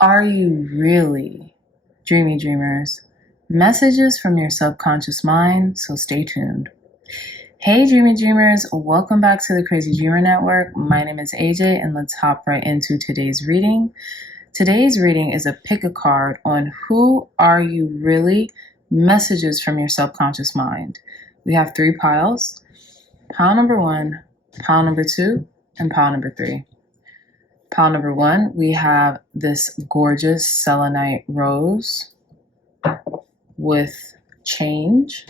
are you really, dreamy dreamers? Messages from your subconscious mind, so stay tuned. Hey dreamy dreamers, welcome back to the Crazy Dreamer Network. My name is AJ and let's hop right into today's reading. Today's reading is a pick a card on who are you really? Messages from your subconscious mind. We have 3 piles. Pile number 1, pile number 2, and pile number 3. Pile number 1, we have this gorgeous selenite rose with change.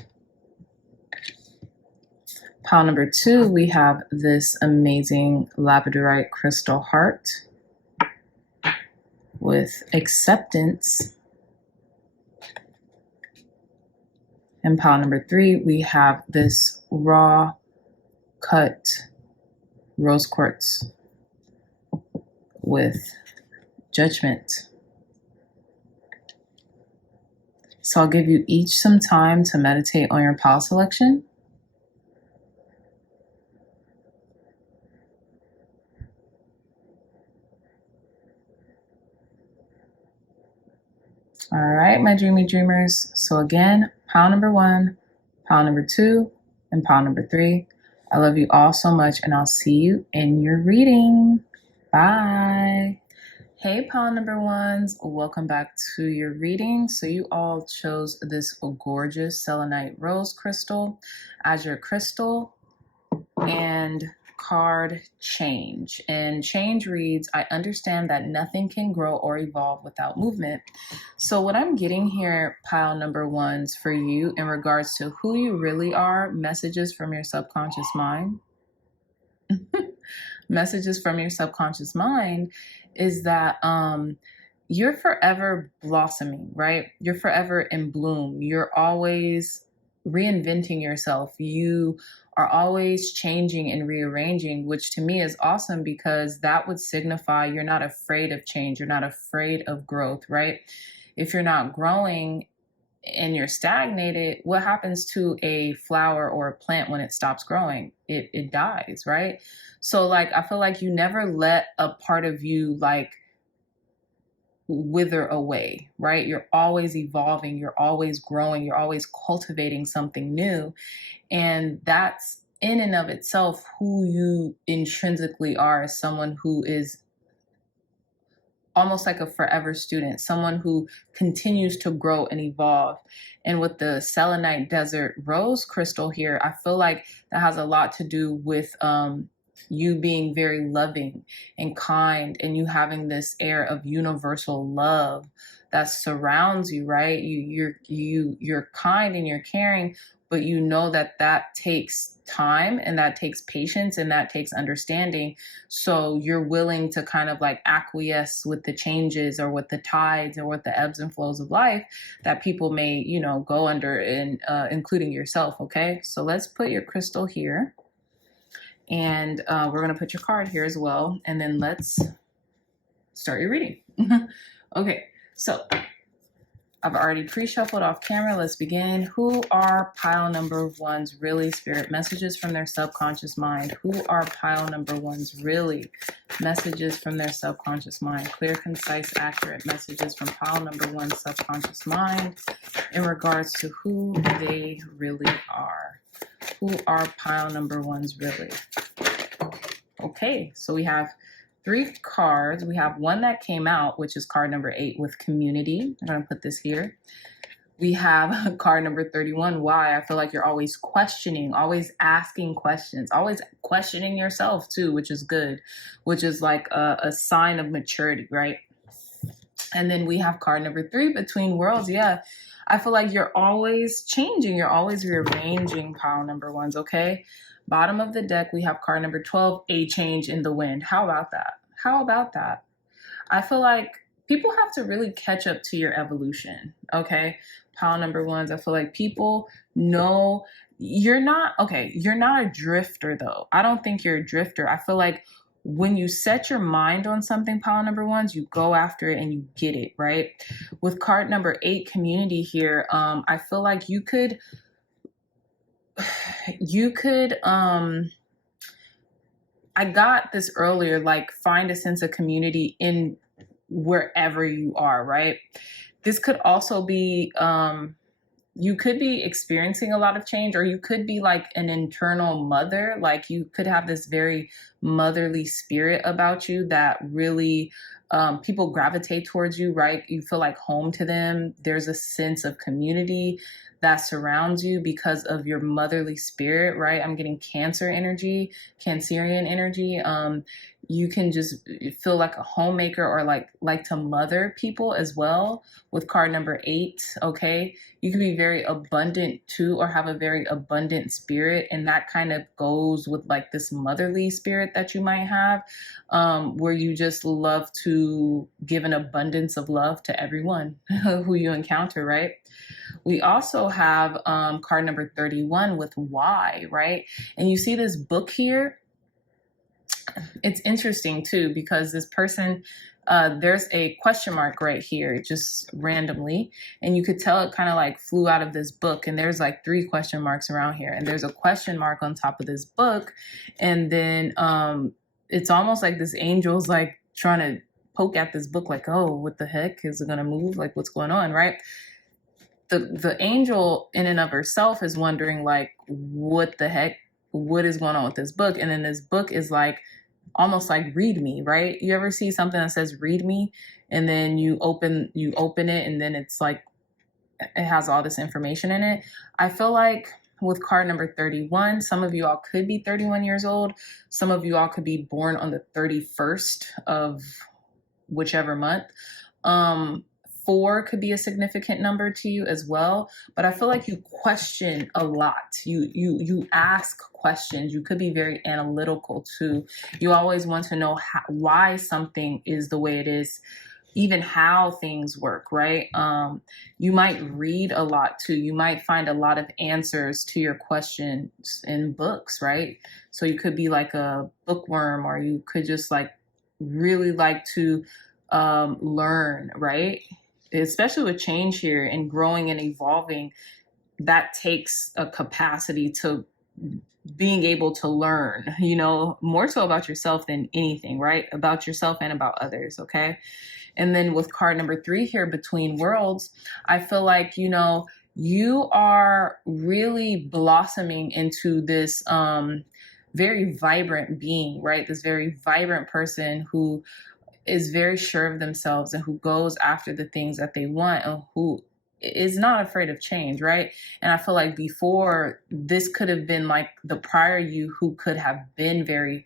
Pile number 2, we have this amazing Labradorite crystal heart with acceptance. And pile number 3, we have this raw cut rose quartz with judgment. So I'll give you each some time to meditate on your pile selection. All right, my dreamy dreamers. So again, pile number 1, pile number 2, and pile number 3. I love you all so much, and I'll see you in your reading. Bye. Hey, pile number 1s. Welcome back to your reading. So you all chose this gorgeous selenite rose crystal as your crystal and card change. And change reads, I understand that nothing can grow or evolve without movement. So what I'm getting here, pile number 1s, for you in regards to who you really are, messages from your subconscious mind. Messages from your subconscious mind is that you're forever blossoming, right? You're forever in bloom. You're always reinventing yourself. You are always changing and rearranging, which to me is awesome because that would signify you're not afraid of change. You're not afraid of growth, right? If you're not growing and you're stagnated, what happens to a flower or a plant when it stops growing? It dies, right? So like, I feel like you never let a part of you like wither away, right? You're always evolving, you're always growing, you're always cultivating something new. And that's in and of itself who you intrinsically are, as someone who is almost like a forever student, someone who continues to grow and evolve. And with the selenite desert rose crystal here, I feel like that has a lot to do with you being very loving and kind, and you having this air of universal love that surrounds you, right? You're kind and you're caring, but you know that takes time and that takes patience and that takes understanding. So you're willing to kind of like acquiesce with the changes or with the tides or with the ebbs and flows of life that people may, go under, and including yourself. Okay, so let's put your crystal here. And we're going to put your card here as well. And then let's start your reading. Okay, so I've already pre-shuffled off camera. Let's begin. Who are pile number 1s really? Spirit messages from their subconscious mind. Who are pile number 1s really? Messages from their subconscious mind. Clear, concise, accurate messages from pile number 1 subconscious mind in regards to who they really are. Who are pile number 1s really? Okay, so we have 3 cards. We have one that came out, which is card number 8 with community. I'm going to put this here. We have card number 31, why. I feel like you're always questioning, always asking questions, always questioning yourself too, which is good, which is like a sign of maturity, right? And then we have card number 3, between worlds. Yeah, I feel like you're always changing. You're always rearranging, pile number 1s, okay? Bottom of the deck, we have card number 12, a change in the wind. How about that? How about that? I feel like people have to really catch up to your evolution, okay? Pile number 1s, I feel like people know you're not a drifter though. I don't think you're a drifter. I feel like when you set your mind on something, pile number 1s, you go after it and you get it, right? With card number 8, community here, I feel like you could I got this earlier, like find a sense of community in wherever you are, right? This could also be, you could be experiencing a lot of change, or you could be like an internal mother. Like you could have this very motherly spirit about you that really people gravitate towards you, right? You feel like home to them. There's a sense of community that surrounds you because of your motherly spirit, right? I'm getting Cancer energy, Cancerian energy. You can just feel like a homemaker, or like to mother people as well with card number 8, okay? You can be very abundant too, or have a very abundant spirit, and that kind of goes with like this motherly spirit that you might have, where you just love to give an abundance of love to everyone who you encounter, right? We also have card number 31 with Y, right? And you see this book here. It's interesting too, because this person, there's a question mark right here, just randomly. And you could tell it kind of like flew out of this book. And there's like 3 question marks around here. And there's a question mark on top of this book. And then it's almost like this angel's like trying to poke at this book, like, oh, what the heck? Is it going to move? Like, what's going on, right? The angel in and of herself is wondering, like, what the heck? What is going on with this book? And then this book is like, almost like read me, right? You ever see something that says read me, and then you open it, and then it's like it has all this information in it? I feel like with card number 31, some of you all could be 31 years old. Some of you all could be born on the 31st of whichever month. 4 could be a significant number to you as well, but I feel like you question a lot. You ask questions. You could be very analytical too. You always want to know why something is the way it is, even how things work, right? You might read a lot too. You might find a lot of answers to your questions in books, right? So you could be like a bookworm, or you could just like really like to learn, right? Especially with change here and growing and evolving, that takes a capacity to being able to learn, you know, more so about yourself than anything, right? About yourself and about others, okay? And then with card number 3 here, Between Worlds, I feel like, you know, you are really blossoming into this very vibrant being, right? This very vibrant person who is very sure of themselves and who goes after the things that they want, and who is not afraid of change, right? And I feel like before, this could have been like the prior you who could have been very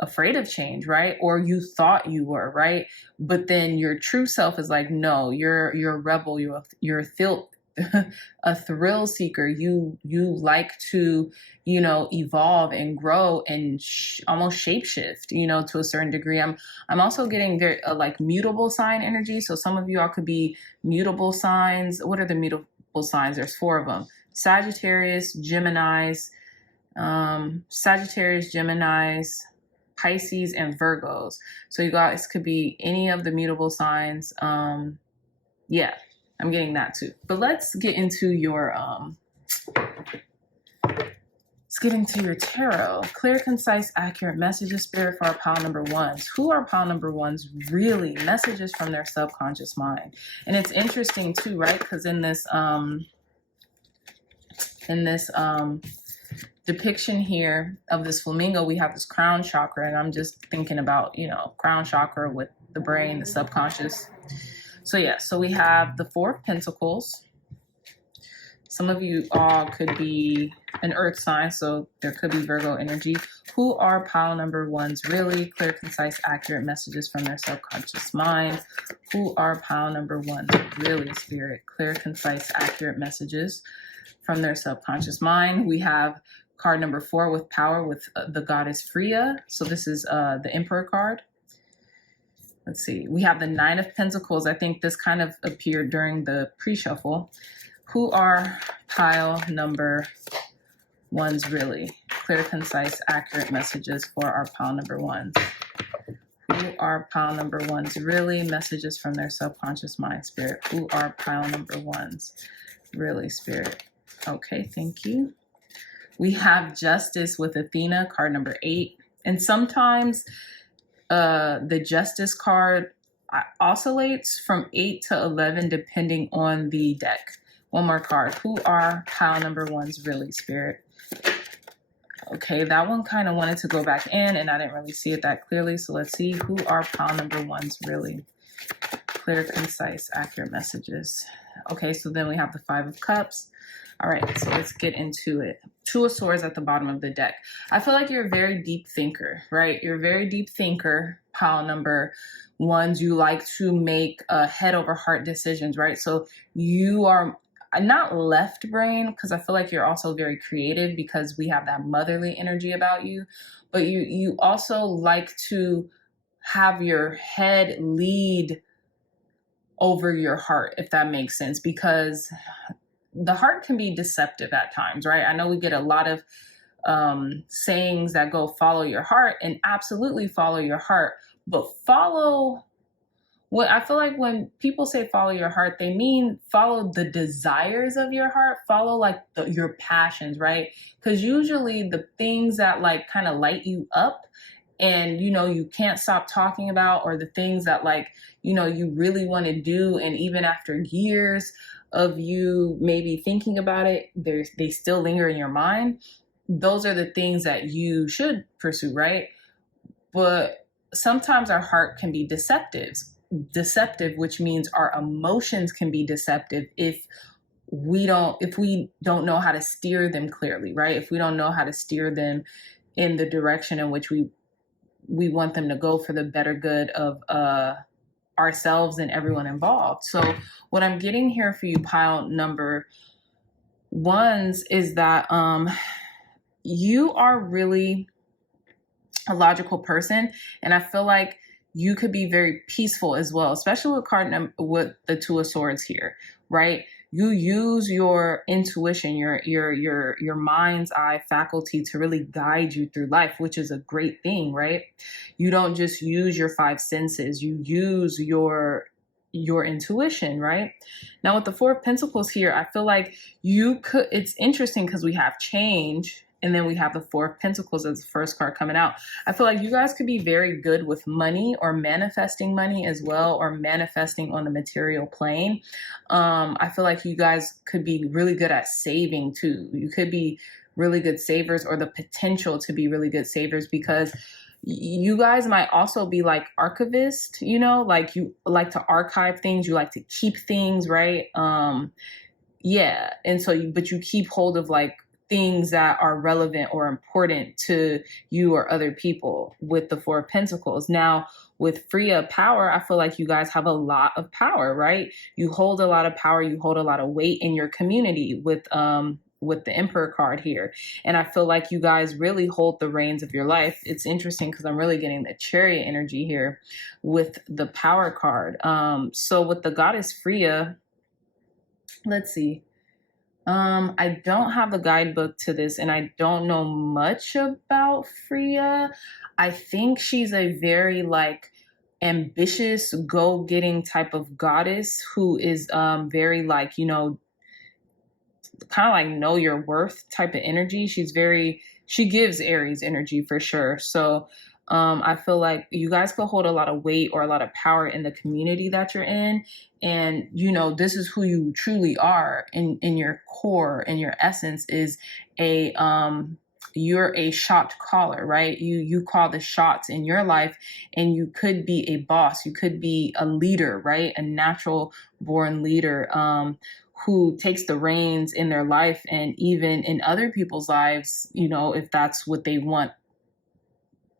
afraid of change, right? Or you thought you were, right? But then your true self is like, no, you're a rebel, you're a thrill seeker. You like to, you know, evolve and grow and almost shapeshift, you know, to a certain degree. I'm also getting very like mutable sign energy. So some of you all could be mutable signs. What are the mutable signs? There's 4 of them: Sagittarius, Geminis, Pisces, and Virgos. So you guys could be any of the mutable signs. Yeah, I'm getting that too. But let's get into your tarot. Clear, concise, accurate messages, spirit, for our pile number 1s. Who are pile number 1s really? Messages from their subconscious mind. And it's interesting too, right? Because in this depiction here of this flamingo, we have this crown chakra, and I'm just thinking about, you know, crown chakra with the brain, the subconscious. So yeah, so we have the 4 of Pentacles. Some of you all could be an earth sign, so there could be Virgo energy. Who are pile number 1s really? Clear, concise, accurate messages from their subconscious mind. Who are pile number 1s really, spirit? Clear, concise, accurate messages from their subconscious mind. We have card number 4 with power, with the goddess Freya. So this is the Emperor card. Let's see. We have the 9 of Pentacles. I think this kind of appeared during the pre-shuffle. Who are pile number 1s really? Clear, concise, accurate messages for our pile number 1s. Who are pile number 1s really? Messages from their subconscious mind, spirit. Who are pile number 1s really, spirit? Okay, thank you. We have Justice with Athena, card number 8. And sometimes the Justice card oscillates from 8 to 11 depending on the deck. One more card. Who are pile number ones really, Spirit? Okay, that one kind of wanted to go back in and I didn't really see it that clearly. So let's see, who are pile number ones really? Clear, concise, accurate messages. Okay, so then we have the 5 of Cups. All right, so let's get into it. 2 of Swords at the bottom of the deck. I feel like you're a very deep thinker, right? You're a very deep thinker, pile number ones. You like to make head over heart decisions, right? So you are not left brain, because I feel like you're also very creative because we have that motherly energy about you, but you also like to have your head lead over your heart, if that makes sense, because the heart can be deceptive at times, right? I know we get a lot of sayings that go follow your heart, and absolutely follow your heart, but follow what I feel like when people say follow your heart, they mean follow the desires of your heart, follow like your passions, right? Because usually the things that like kind of light you up and, you know, you can't stop talking about, or the things that like, you know, you really want to do. And even after years of you maybe thinking about it, they still linger in your mind. Those are the things that you should pursue, right? But sometimes our heart can be deceptive, which means our emotions can be deceptive if we don't know how to steer them clearly, right? If we don't know how to steer them in the direction in which we want them to go for the better good of ourselves and everyone involved. So what I'm getting here for you, pile number ones, is that you are really a logical person, and I feel like you could be very peaceful as well, especially with the 2 of Swords here, right? You use your intuition, your mind's eye faculty to really guide you through life, which is a great thing, right? You don't just use your 5 senses, you use your intuition, right? Now with the 4 of Pentacles here, I feel like it's interesting because we have change, and then we have the 4 of Pentacles as the first card coming out. I feel like you guys could be very good with money, or manifesting money as well, or manifesting on the material plane. I feel like you guys could be really good at saving too. You could be really good savers, or the potential to be really good savers, because you guys might also be like archivists, you know, like you like to archive things, you like to keep things, right? Yeah. And so, but you keep hold of like things that are relevant or important to you or other people with the 4 of Pentacles. Now, with Freya power, I feel like you guys have a lot of power, right? You hold a lot of power, you hold a lot of weight in your community with the Emperor card here. And I feel like you guys really hold the reins of your life. It's interesting because I'm really getting the Chariot energy here with the power card. So with the goddess Freya, let's see. I don't have the guidebook to this, and I don't know much about Freya. I think she's a very like ambitious, go-getting type of goddess who is very like, you know, kind of like know your worth type of energy. She gives Aries energy for sure. So I feel like you guys could hold a lot of weight or a lot of power in the community that you're in. And, you know, this is who you truly are in your core, and your essence is you're a shot caller, right? You call the shots in your life, and you could be a boss. You could be a leader, right? A natural born leader, who takes the reins in their life and even in other people's lives, you know, if that's what they want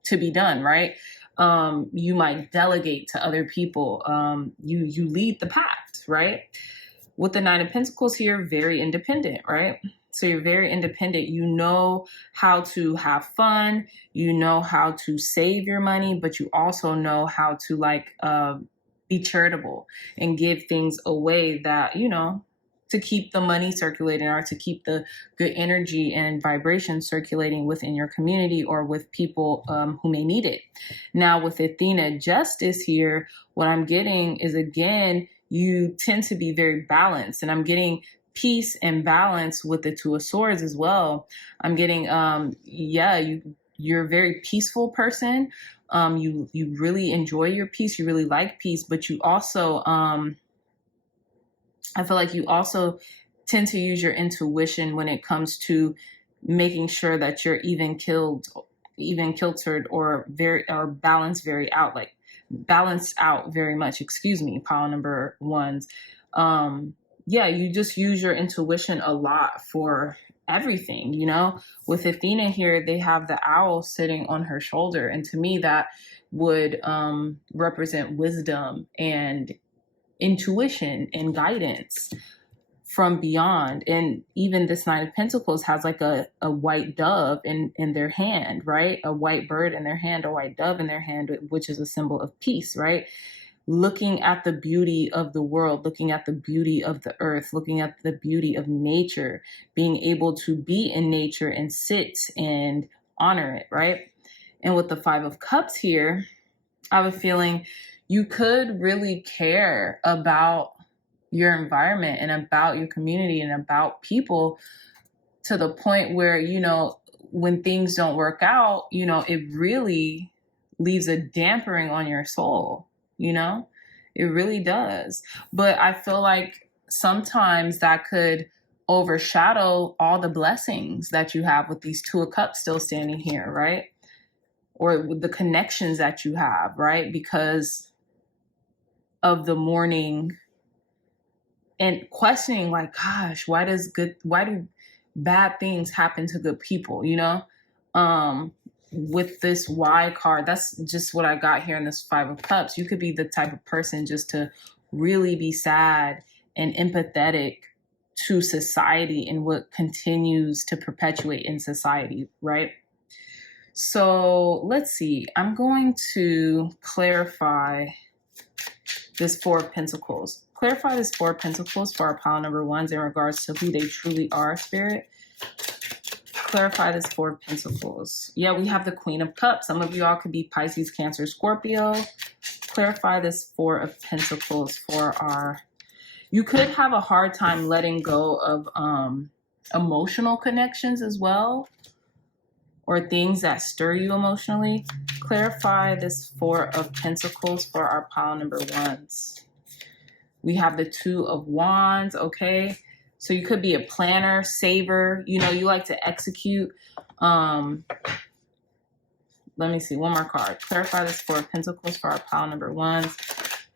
to be done, right? You might delegate to other people. You lead the path, right? With the 9 of Pentacles here, very independent, right? So you're very independent. You know how to have fun. You know how to save your money, but you also know how to like be charitable and give things away that, you know, to keep the money circulating, or to keep the good energy and vibration circulating within your community or with people who may need it. Now with Athena Justice here, what I'm getting is, again, you tend to be very balanced, and I'm getting peace and balance with the 2 of Swords as well. I'm getting, you're a very peaceful person. You really enjoy your peace. You really like peace, but you also, I feel like you also tend to use your intuition when it comes to making sure that you're even kiltered or balanced balanced out very much. Excuse me, pile number ones. Yeah, you just use your intuition a lot for everything, you know. With Athena here, they have the owl sitting on her shoulder, and to me that would represent wisdom and intuition and guidance from beyond. And even this Nine of Pentacles has like a white dove in their hand, right? A white bird in their hand, a white dove in their hand, which is a symbol of peace, right? Looking at the beauty of the world, looking at the beauty of the earth, looking at the beauty of nature, being able to be in nature and sit and honor it, right? And with the Five of Cups here, I have a feeling you could really care about your environment and about your community and about people to the point where, you know, when things don't work out, you know, it really leaves a dampering on your soul, you know, it really does. But I feel like sometimes that could overshadow all the blessings that you have with these Two of Cups still standing here, right? Or with the connections that you have, right? Because of the mourning and questioning, like, gosh, why do bad things happen to good people, you know? With this Y card, that's just what I got here in this Five of Cups. You could be the type of person just to really be sad and empathetic to society and what continues to perpetuate in society, right? So let's see. I'm going to clarify this Four of Pentacles. Clarify this Four of Pentacles for our pile number ones in regards to who they truly are, Spirit. Clarify this Four of Pentacles. Yeah, we have the Queen of Cups. Some of you all could be Pisces, Cancer, Scorpio. Clarify this Four of Pentacles for our... You could have a hard time letting go of emotional connections as well, or things that stir you emotionally. Clarify this Four of Pentacles for our pile number ones. We have the Two of Wands, okay? So you could be a planner, saver, you know, you like to execute. Let me see, one more card. Clarify this Four of Pentacles for our pile number ones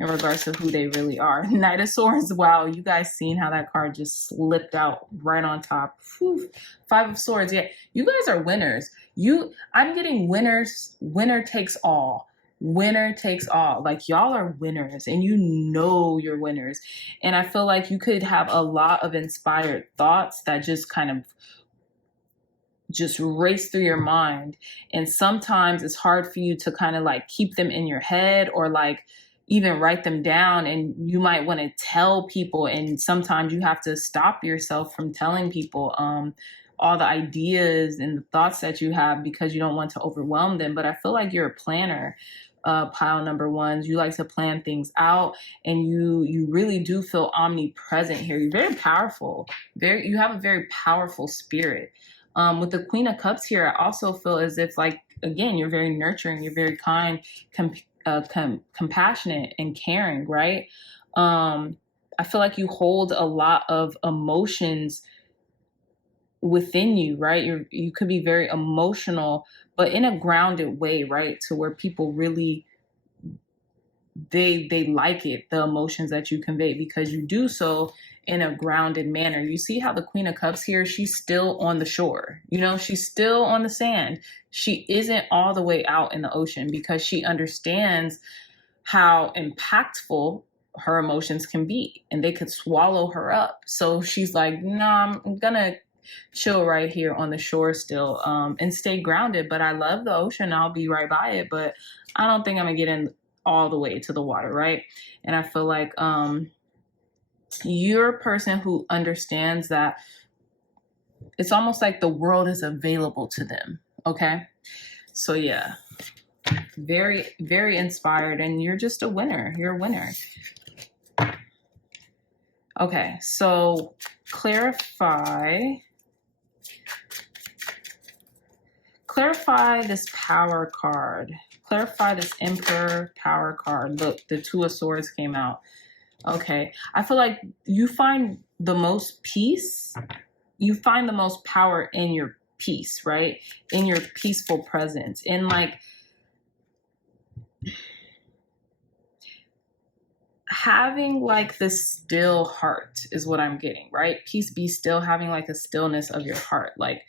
in regards to who they really are. Knight of Swords, wow, you guys seen how that card just slipped out right on top. Whew. Five of Swords, yeah, you guys are winners. I'm getting winners, winner takes all. Winner takes all. Like, y'all are winners and you know you're winners. And I feel like you could have a lot of inspired thoughts that just kind of just race through your mind. And sometimes it's hard for you to kind of like keep them in your head or like even write them down. And you might want to tell people. And sometimes you have to stop yourself from telling people all the ideas and the thoughts that you have because you don't want to overwhelm them. But I feel like you're a planner. Pile number ones, you like to plan things out, and you really do feel omnipresent here. You're very powerful. You have a very powerful spirit. With the Queen of Cups here, I also feel as if, like, again, you're very nurturing, you're very kind, compassionate, and caring, right? I feel like you hold a lot of emotions within you, right? You could be very emotional, but in a grounded way, right? To where people really, they like it, the emotions that you convey, because you do so in a grounded manner. You see how the Queen of Cups here, she's still on the shore, you know, she's still on the sand. She isn't all the way out in the ocean because she understands how impactful her emotions can be and they could swallow her up. So she's like, nah, I'm gonna chill right here on the shore still and stay grounded. But I love the ocean. I'll be right by it. But I don't think I'm going to get in all the way to the water, right? And I feel like you're a person who understands that it's almost like the world is available to them, okay? So yeah, very, very inspired. And you're just a winner. You're a winner. Okay, so clarify Clarify this power card. Clarify this Emperor power card. Look, the Two of Swords came out. Okay. I feel like you find the most peace. You find the most power in your peace, right? In your peaceful presence. In like having like the still heart is what I'm getting, right? Peace, be still, having like a stillness of your heart. Like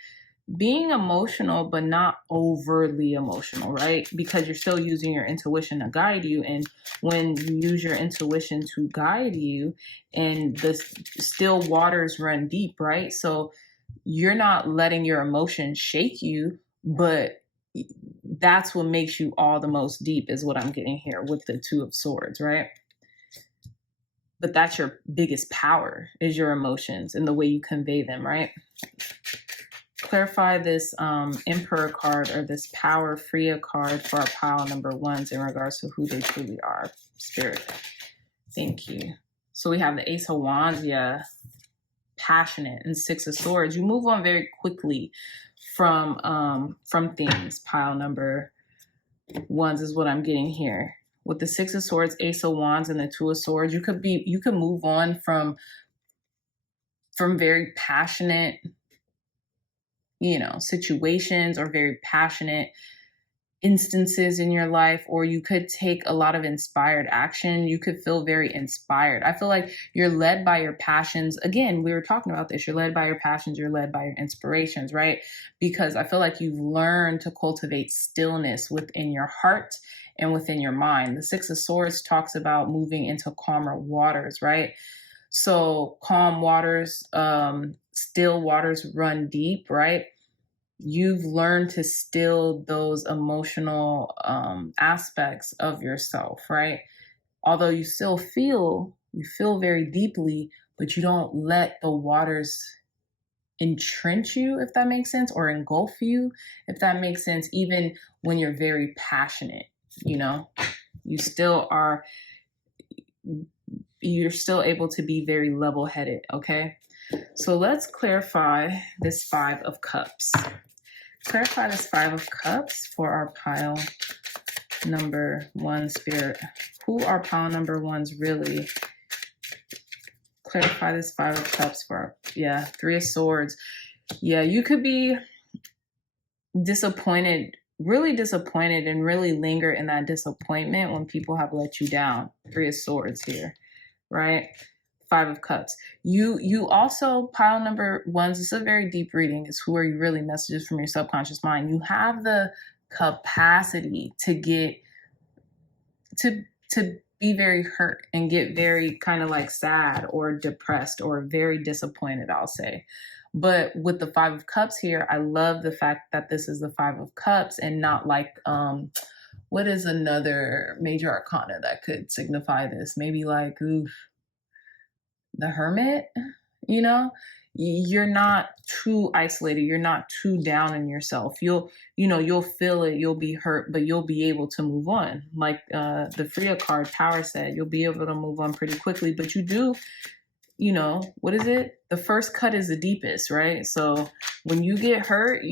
being emotional, but not overly emotional, right? Because you're still using your intuition to guide you. And when you use your intuition to guide you, and the still waters run deep, right? So you're not letting your emotions shake you, but that's what makes you all the most deep is what I'm getting here with the Two of Swords, right? But that's your biggest power, is your emotions and the way you convey them, right? Clarify this Emperor card, or this Power Freya card for our pile number ones in regards to who they truly are, Spirit. Thank you. So we have the Ace of Wands, yeah, passionate, and Six of Swords. You move on very quickly from things. Pile number ones is what I'm getting here. With the Six of Swords, Ace of Wands, and the Two of Swords, you could move on from very passionate, you know, situations or very passionate instances in your life, or you could take a lot of inspired action. You could feel very inspired. I feel like you're led by your passions. Again, we were talking about this. You're led by your passions. You're led by your inspirations, right? Because I feel like you've learned to cultivate stillness within your heart and within your mind. The Six of Swords talks about moving into calmer waters, right? So calm waters, still waters run deep, right? You've learned to still those emotional aspects of yourself, right? Although you still feel very deeply, but you don't let the waters entrench you, if that makes sense, or engulf you, if that makes sense, even when you're very passionate, you know? You're still able to be very level-headed, okay? So let's clarify this Five of Cups. Clarify this Five of Cups for our pile number one, Spirit. Who are pile number ones really? Clarify this Five of Cups for our, yeah, Three of Swords. Yeah, you could be disappointed, really disappointed, and really linger in that disappointment when people have let you down. Three of Swords here, right? Five of Cups. You also, pile number ones, it's a very deep reading. It's who are you really, messages from your subconscious mind. You have the capacity to get to be very hurt and get very kind of like sad or depressed or very disappointed, I'll say. But with the Five of Cups here, I love the fact that this is the Five of Cups and not like what is another major arcana that could signify this? Maybe like the Hermit, you know? You're not too isolated. You're not too down in yourself. You'll feel it. You'll be hurt, but you'll be able to move on. Like the Freya card, Tower, said, you'll be able to move on pretty quickly. But you do, you know, what is it? The first cut is the deepest, right? So when you get hurt,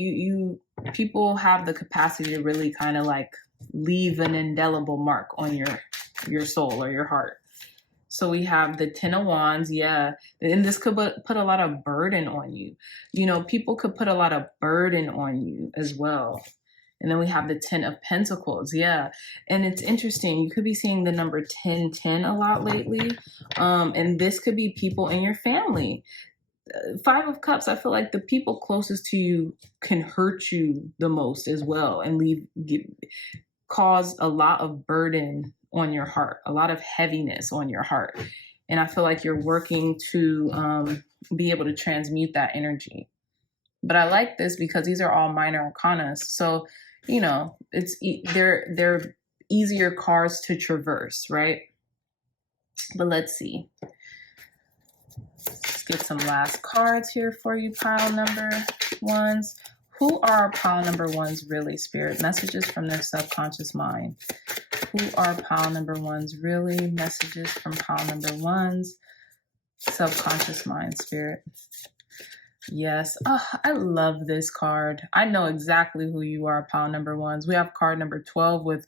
people have the capacity to really kind of like leave an indelible mark on your soul or your heart. So we have the Ten of Wands, yeah. And this could put a lot of burden on you. You know, people could put a lot of burden on you as well. And then we have the Ten of Pentacles, yeah. And it's interesting. You could be seeing the number 1010 a lot lately. And this could be people in your family. Five of Cups, I feel like the people closest to you can hurt you the most as well and cause a lot of burden on your heart, a lot of heaviness on your heart. And I feel like you're working to be able to transmute that energy. But I like this because these are all minor arcanas. So, you know, they're easier cards to traverse, right? But let's see. Let's get some last cards here for you, pile number ones. Who are our pile number ones really, Spirit? Messages from their subconscious mind. Who are pile number ones really? Messages from pile number ones, subconscious mind, Spirit. Yes. Oh, I love this card. I know exactly who you are, pile number ones. We have card number 12 with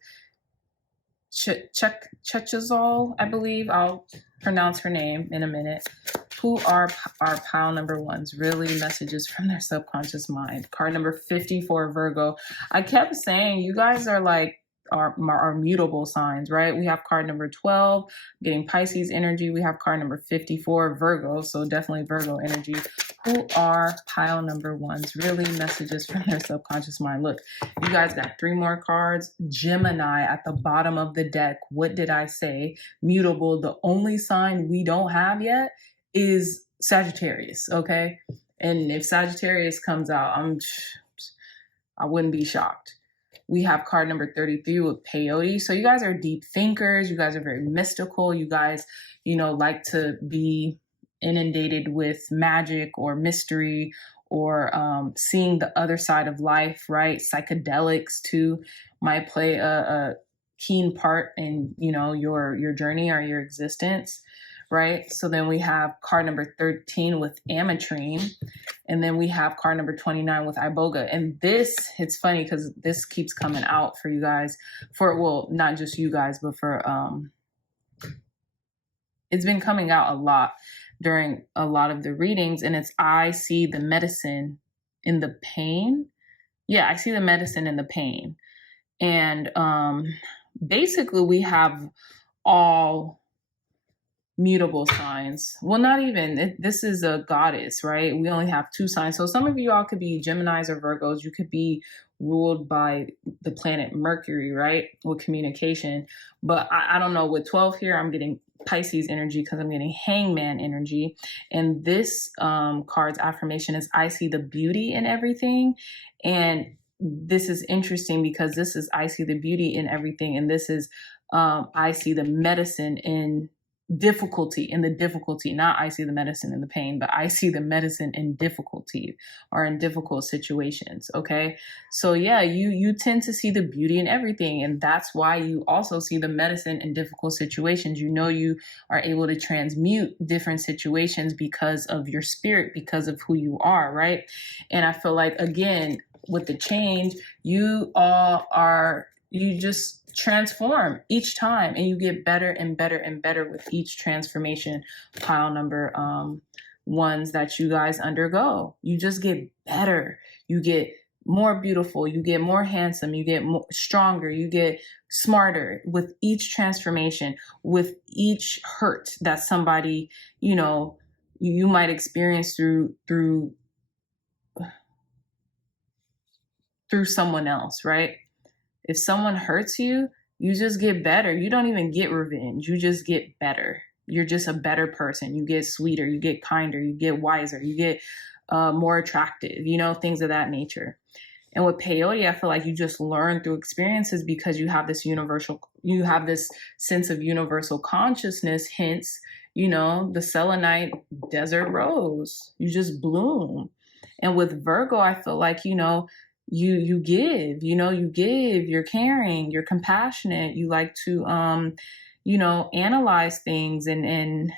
Chechazol, I believe. I'll pronounce her name in a minute. Who are our pile number ones? Really, messages from their subconscious mind. Card number 54, Virgo. I kept saying you guys are like our mutable signs, right? We have card number 12, getting Pisces energy. We have card number 54, Virgo. So definitely Virgo energy. Who are pile number ones? Really, messages from their subconscious mind. Look, you guys got 3 more cards. Gemini at the bottom of the deck. What did I say? Mutable. The only sign we don't have yet is Sagittarius, okay? And if Sagittarius comes out, I wouldn't be shocked. We have card number 33 with peyote. So you guys are deep thinkers. You guys are very mystical. You guys, like to be inundated with magic or mystery or seeing the other side of life, right? Psychedelics too might play a keen part in, your journey or your existence, right? So then we have card number 13 with ametrine. And then we have card number 29 with iboga. And this, it's funny because this keeps coming out for you guys, not just you guys, but for, it's been coming out a lot during a lot of the readings. And it's, I see the medicine in the pain. Yeah, I see the medicine in the pain. And basically we have all mutable signs. Well, not even. This is a goddess, right? We only have 2 signs. So some of you all could be Geminis or Virgos. You could be ruled by the planet Mercury, right? With communication. But I don't know. With 12 here, I'm getting Pisces energy because I'm getting Hangman energy. And this card's affirmation is, I see the beauty in everything. And this is interesting because this is, I see the beauty in everything. And this is, I see the medicine in the difficulty, not I see the medicine in the pain, but I see the medicine in difficulty or in difficult situations. Okay. So yeah, you tend to see the beauty in everything. And that's why you also see the medicine in difficult situations. You are able to transmute different situations because of your spirit, because of who you are. Right. And I feel like, again, with the change, you just transform each time and you get better and better and better with each transformation, pile number ones that you guys undergo. You just get better. You get more beautiful. You get more handsome. You get more stronger. You get smarter with each transformation, with each hurt that somebody, you might experience through someone else, right? If someone hurts you, you just get better. You don't even get revenge. You just get better. You're just a better person. You get sweeter. You get kinder. You get wiser. You get more attractive, things of that nature. And with peyote, I feel like you just learn through experiences because you have this sense of universal consciousness, hence, the selenite desert rose. You just bloom. And with Virgo, I feel like, you give, you're caring, you're compassionate, you like to, analyze things and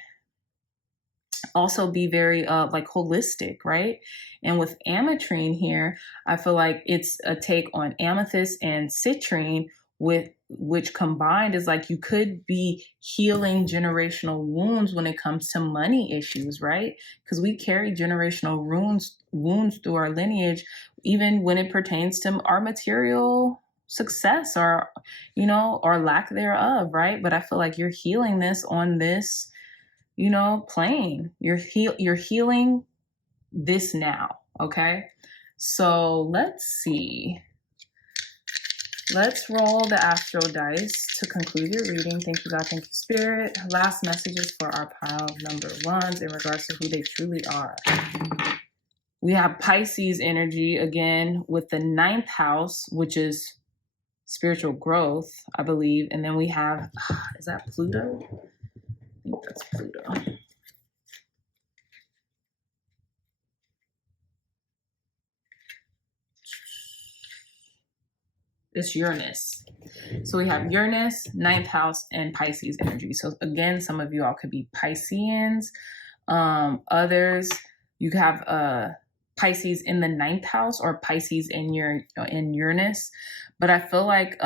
also be very, holistic, right? And with ametrine here, I feel like it's a take on amethyst and citrine, which combined is like you could be healing generational wounds when it comes to money issues, right? Because we carry generational wounds through our lineage, even when it pertains to our material success or lack thereof, right? But I feel like you're healing this on this, plane. You're healing this now, okay? So let's see. Let's roll the astro dice to conclude your reading. Thank you, God. Thank you, Spirit. Last messages for our pile number ones in regards to who they truly are. We have Pisces energy again with the 9th house, which is spiritual growth, I believe. And then we have, is that Pluto? I think that's Pluto. It's Uranus. So we have Uranus, 9th house, and Pisces energy. So again, some of you all could be Pisceans. Others, you have Pisces in the 9th house or Pisces in Uranus. But I feel like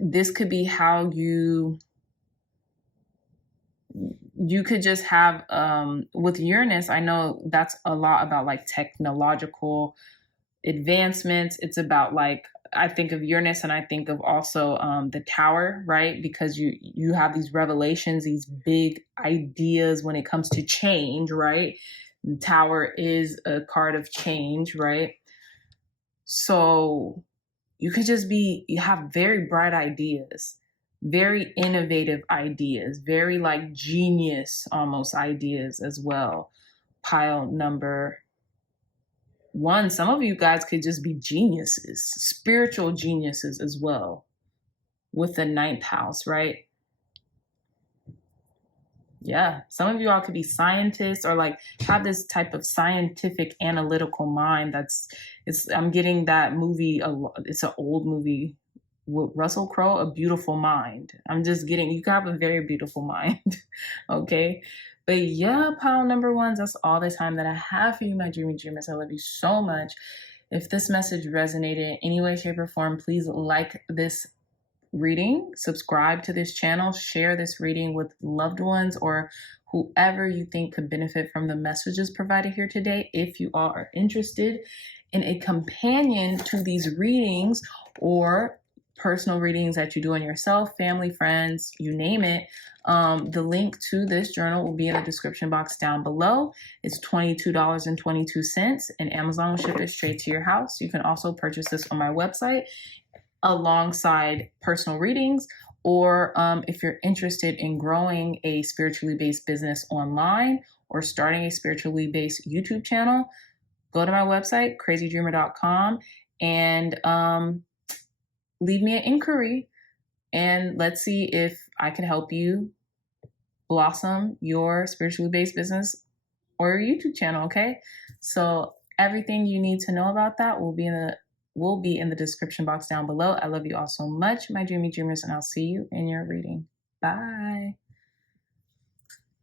this could be how you could just have, with Uranus, I know that's a lot about like technological advancements. It's about like, I think of Uranus and I think of also the Tower, right? Because you have these revelations, these big ideas when it comes to change, right? The Tower is a card of change, right? So you could just you have very bright ideas, very innovative ideas, very like genius almost ideas as well. Pile number 1, some of you guys could just be geniuses, spiritual geniuses as well, with the 9th house, right? Yeah, some of you all could be scientists or like have this type of scientific analytical mind. I'm getting that movie, it's an old movie with Russell Crowe, A Beautiful Mind. I'm just getting, you have a very beautiful mind. Okay. But yeah, pile number 1s, that's all the time that I have for you, my dreamy dreamers. I love you so much. If this message resonated in any way, shape, or form, please like this reading, subscribe to this channel, share this reading with loved ones or whoever you think could benefit from the messages provided here today. If you all are interested in a companion to these readings or personal readings that you do on yourself, family, friends, you name it, the link to this journal will be in the description box down below. It's $22.22 and Amazon will ship it straight to your house. You can also purchase this on my website alongside personal readings, or if you're interested in growing a spiritually based business online or starting a spiritually based YouTube channel, go to my website, crazydreamr.com, and leave me an inquiry, and let's see if I can help you blossom your spiritually based business or your YouTube channel, okay? So everything you need to know about that will be in the description box down below. I love you all so much, my dreamy dreamers, and I'll see you in your reading. Bye.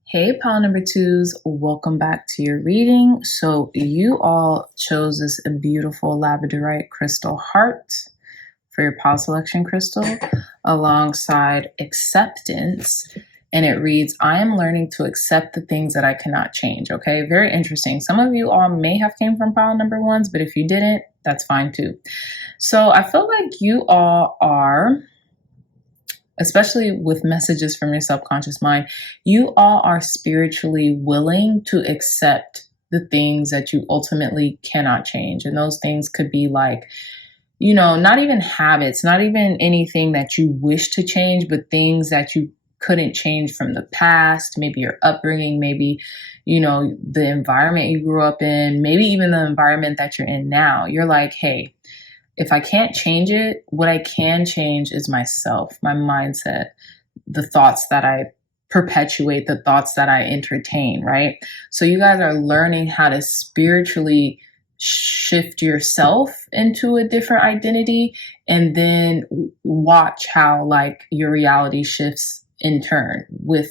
Hey, pile number 2s, welcome back to your reading. So you all chose this beautiful Labradorite crystal heart for your pile selection crystal alongside acceptance. And it reads, I am learning to accept the things that I cannot change. Okay, very interesting. Some of you all may have came from pile number 1s, but if you didn't, that's fine too. So I feel like you all are, especially with messages from your subconscious mind, you all are spiritually willing to accept the things that you ultimately cannot change. And those things could be like, you know, not even habits, not even anything that you wish to change, but things that you couldn't change from the past, maybe your upbringing, maybe, you know, the environment you grew up in, maybe even the environment that you're in now. You're like, hey, if I can't change it, what I can change is myself, my mindset, the thoughts that I perpetuate, the thoughts that I entertain, right? So you guys are learning how to spiritually shift yourself into a different identity, and then watch how like your reality shifts in turn with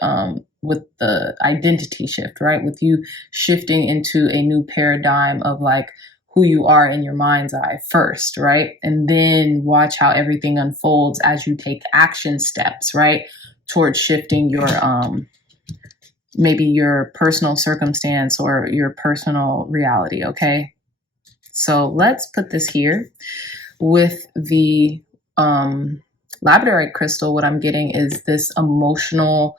the identity shift, right? With you shifting into a new paradigm of like who you are in your mind's eye first, right? And then watch how everything unfolds as you take action steps, right? Towards shifting your maybe your personal circumstance or your personal reality, okay? So let's put this here. With the Labradorite crystal, what I'm getting is this emotional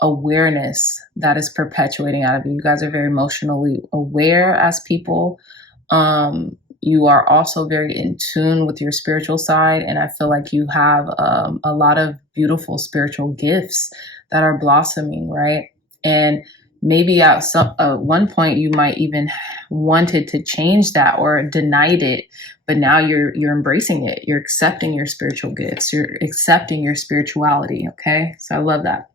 awareness that is perpetuating out of you. You guys are very emotionally aware as people. You are also very in tune with your spiritual side, and I feel like you have a lot of beautiful spiritual gifts that are blossoming, right? And maybe at one point you might even wanted to change that or denied it, but now you're embracing it. You're accepting your spiritual gifts. You're accepting your spirituality. Okay, so I love that.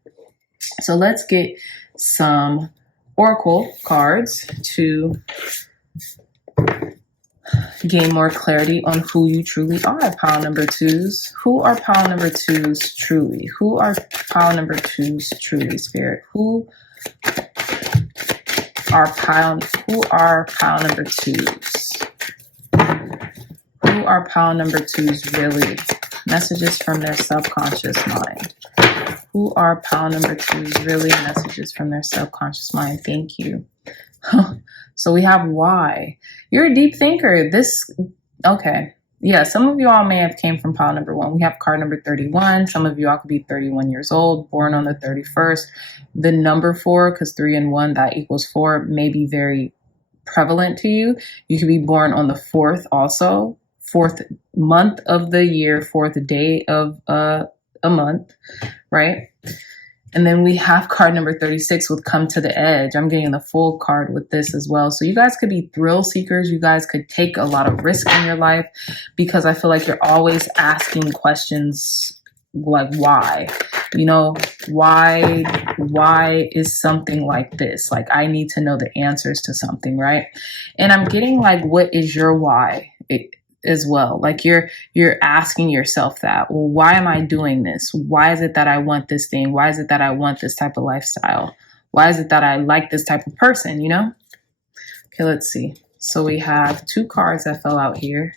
So let's get some oracle cards to gain more clarity on who you truly are, pile number 2s. Who are pile number 2s truly? Who are pile number 2s truly, Spirit? Who are pile number twos? Who are pile number twos really? Messages from their subconscious mind. Who are pile number twos really? Messages from their subconscious mind. Thank you. So we have why. You're a deep thinker. Okay. Yeah, some of you all may have came from pile number 1. We have card number 31. Some of you all could be 31 years old, born on the 31st. The number 4, because 3 and 1, that equals 4, may be very prevalent to you. You could be born on the 4th also, 4th month of the year, 4th day of a month, right? And then we have card number 36 with come to the edge. I'm getting the full card with this as well. So you guys could be thrill seekers. You guys could take a lot of risk in your life because I feel like you're always asking questions like why? You know, why is something like this? Like I need to know the answers to something, right? And I'm getting like, what is your why? As well, like you're asking yourself that, well, why am I doing this? Why is it that I want this thing? Why is it that I want this type of lifestyle? Why is it that I like this type of person, you know? Okay, let's see. So we have 2 cards that fell out here.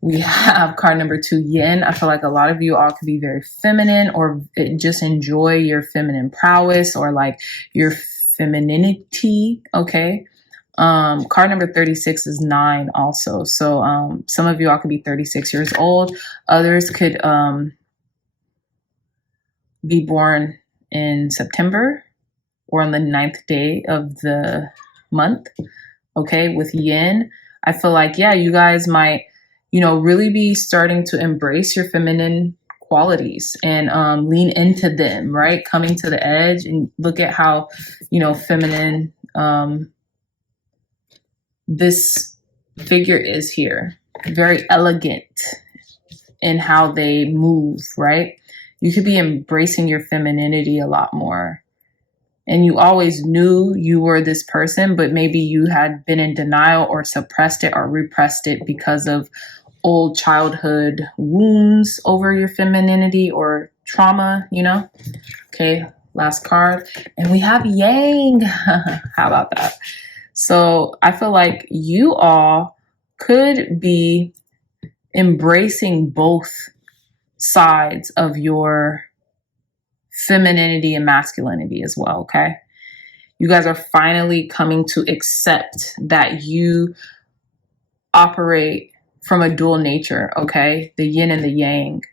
We have card number 2, yin. I feel like a lot of you all could be very feminine or just enjoy your feminine prowess or like your femininity, okay? Card number 36 is 9 also. So some of you all could be 36 years old. Others could be born in September or on the 9th day of the month. Okay, with yin, I feel like, yeah, you guys might, you know, really be starting to embrace your feminine qualities and lean into them, right? Coming to the edge and look at how, you know, feminine this figure is here. Very elegant in how they move, right? You could be embracing your femininity a lot more. And you always knew you were this person, but maybe you had been in denial or suppressed it or repressed it because of old childhood wounds over your femininity or trauma, you know? Okay, last card. And we have yang. How about that? So I feel like you all could be embracing both sides of your femininity and masculinity as well, okay? You guys are finally coming to accept that you operate from a dual nature, okay? The yin and the yang.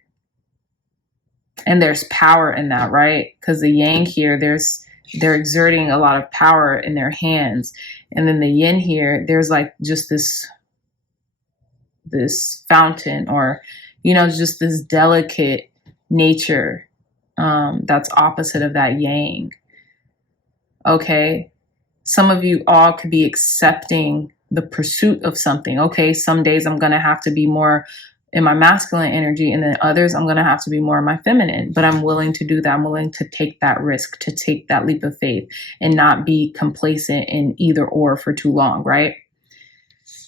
And there's power in that, right? Because the yang here, they're exerting a lot of power in their hands. And then the yin here, there's like just this fountain or, you know, just this delicate nature that's opposite of that yang. Okay. Some of you all could be accepting the pursuit of something. Okay. Some days I'm going to have to be more in my masculine energy, and then others I'm going to have to be more in my feminine, but I'm willing to do that. I'm willing to take that risk, to take that leap of faith and not be complacent in either or for too long, right?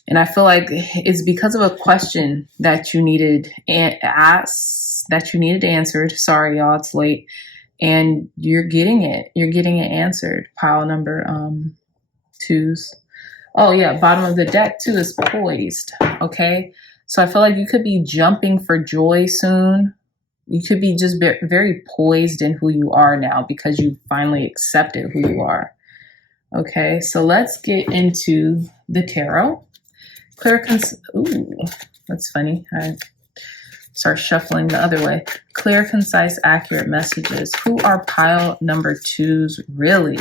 And I feel like it's because of a question that you needed asked, that you needed answered. Sorry, y'all, it's late. And you're getting it. You're getting it answered. Pile number 2s. Oh yeah, bottom of the deck too is poised. Okay. So I feel like you could be jumping for joy soon. You could be just very poised in who you are now because you finally accepted who you are. Okay, so let's get into the tarot. Ooh, that's funny. I start shuffling the other way. Clear, concise, accurate messages. Who are pile number 2s really?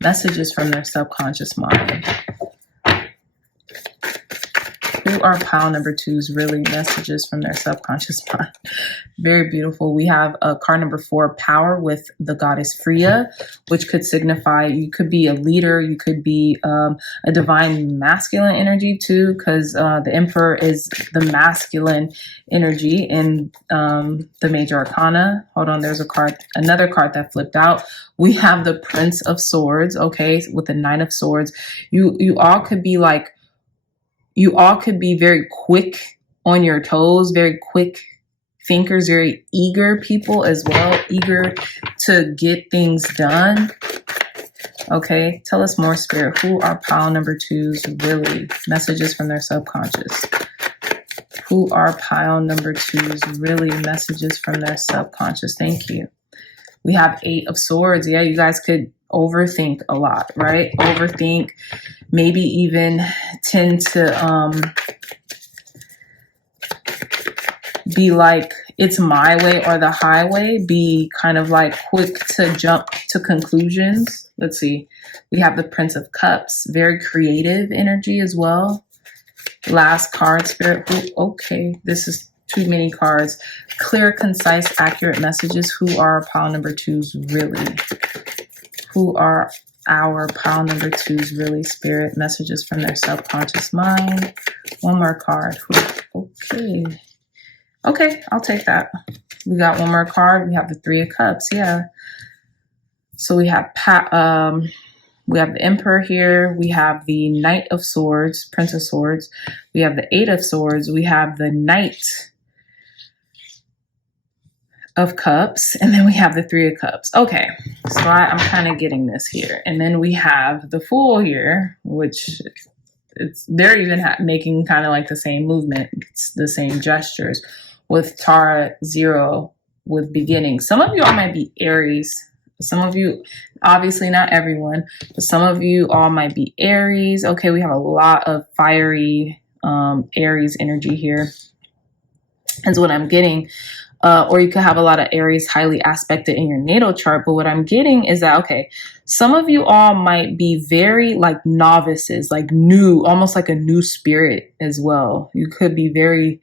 Messages from their subconscious mind. Who are pile number 2s really? Messages from their subconscious mind. Very beautiful. We have a card number 4, power, with the goddess Freya, which could signify you could be a leader. You could be a divine masculine energy too, because the emperor is the masculine energy in the major arcana. Hold on, there's another card that flipped out. We have the Prince of Swords, okay, with the 9 of Swords. You all could be like, you all could be very quick on your toes, very quick thinkers, very eager people as well, eager to get things done. Okay, tell us more, Spirit. Who are pile number twos really? Messages from their subconscious. Who are pile number twos really? Messages from their subconscious. Thank you. We have 8 of Swords. Yeah, you guys could overthink a lot, right? Overthink, maybe even tend to be like, it's my way or the highway. Be kind of like quick to jump to conclusions. Let's see. We have the Prince of Cups. Very creative energy as well. Last card, Spirit. Ooh, okay, this is too many cards. Clear, concise, accurate messages. Who are pile number twos really? Who are our pile number twos really, Spirit? Messages from their subconscious mind. One more card. Okay. Okay, I'll take that. We got one more card. We have the 3 of Cups. Yeah. So we have the Emperor here. We have the Knight of Swords, Prince of Swords. We have the 8 of Swords. We have the Knight of Cups. And then we have the 3 of Cups. Okay, so I'm kind of getting this here. And then we have the Fool here, which they're even making kind of like the same movement. It's the same gestures with Tara 0 with beginning. Some of you all might be Aries. Some of you, obviously not everyone, but some of you all might be Aries. Okay, we have a lot of fiery Aries energy here. That's what I'm getting. Or you could have a lot of Aries highly aspected in your natal chart. But what I'm getting is that, okay, some of you all might be very like novices, like new, almost like a new spirit as well. You could be very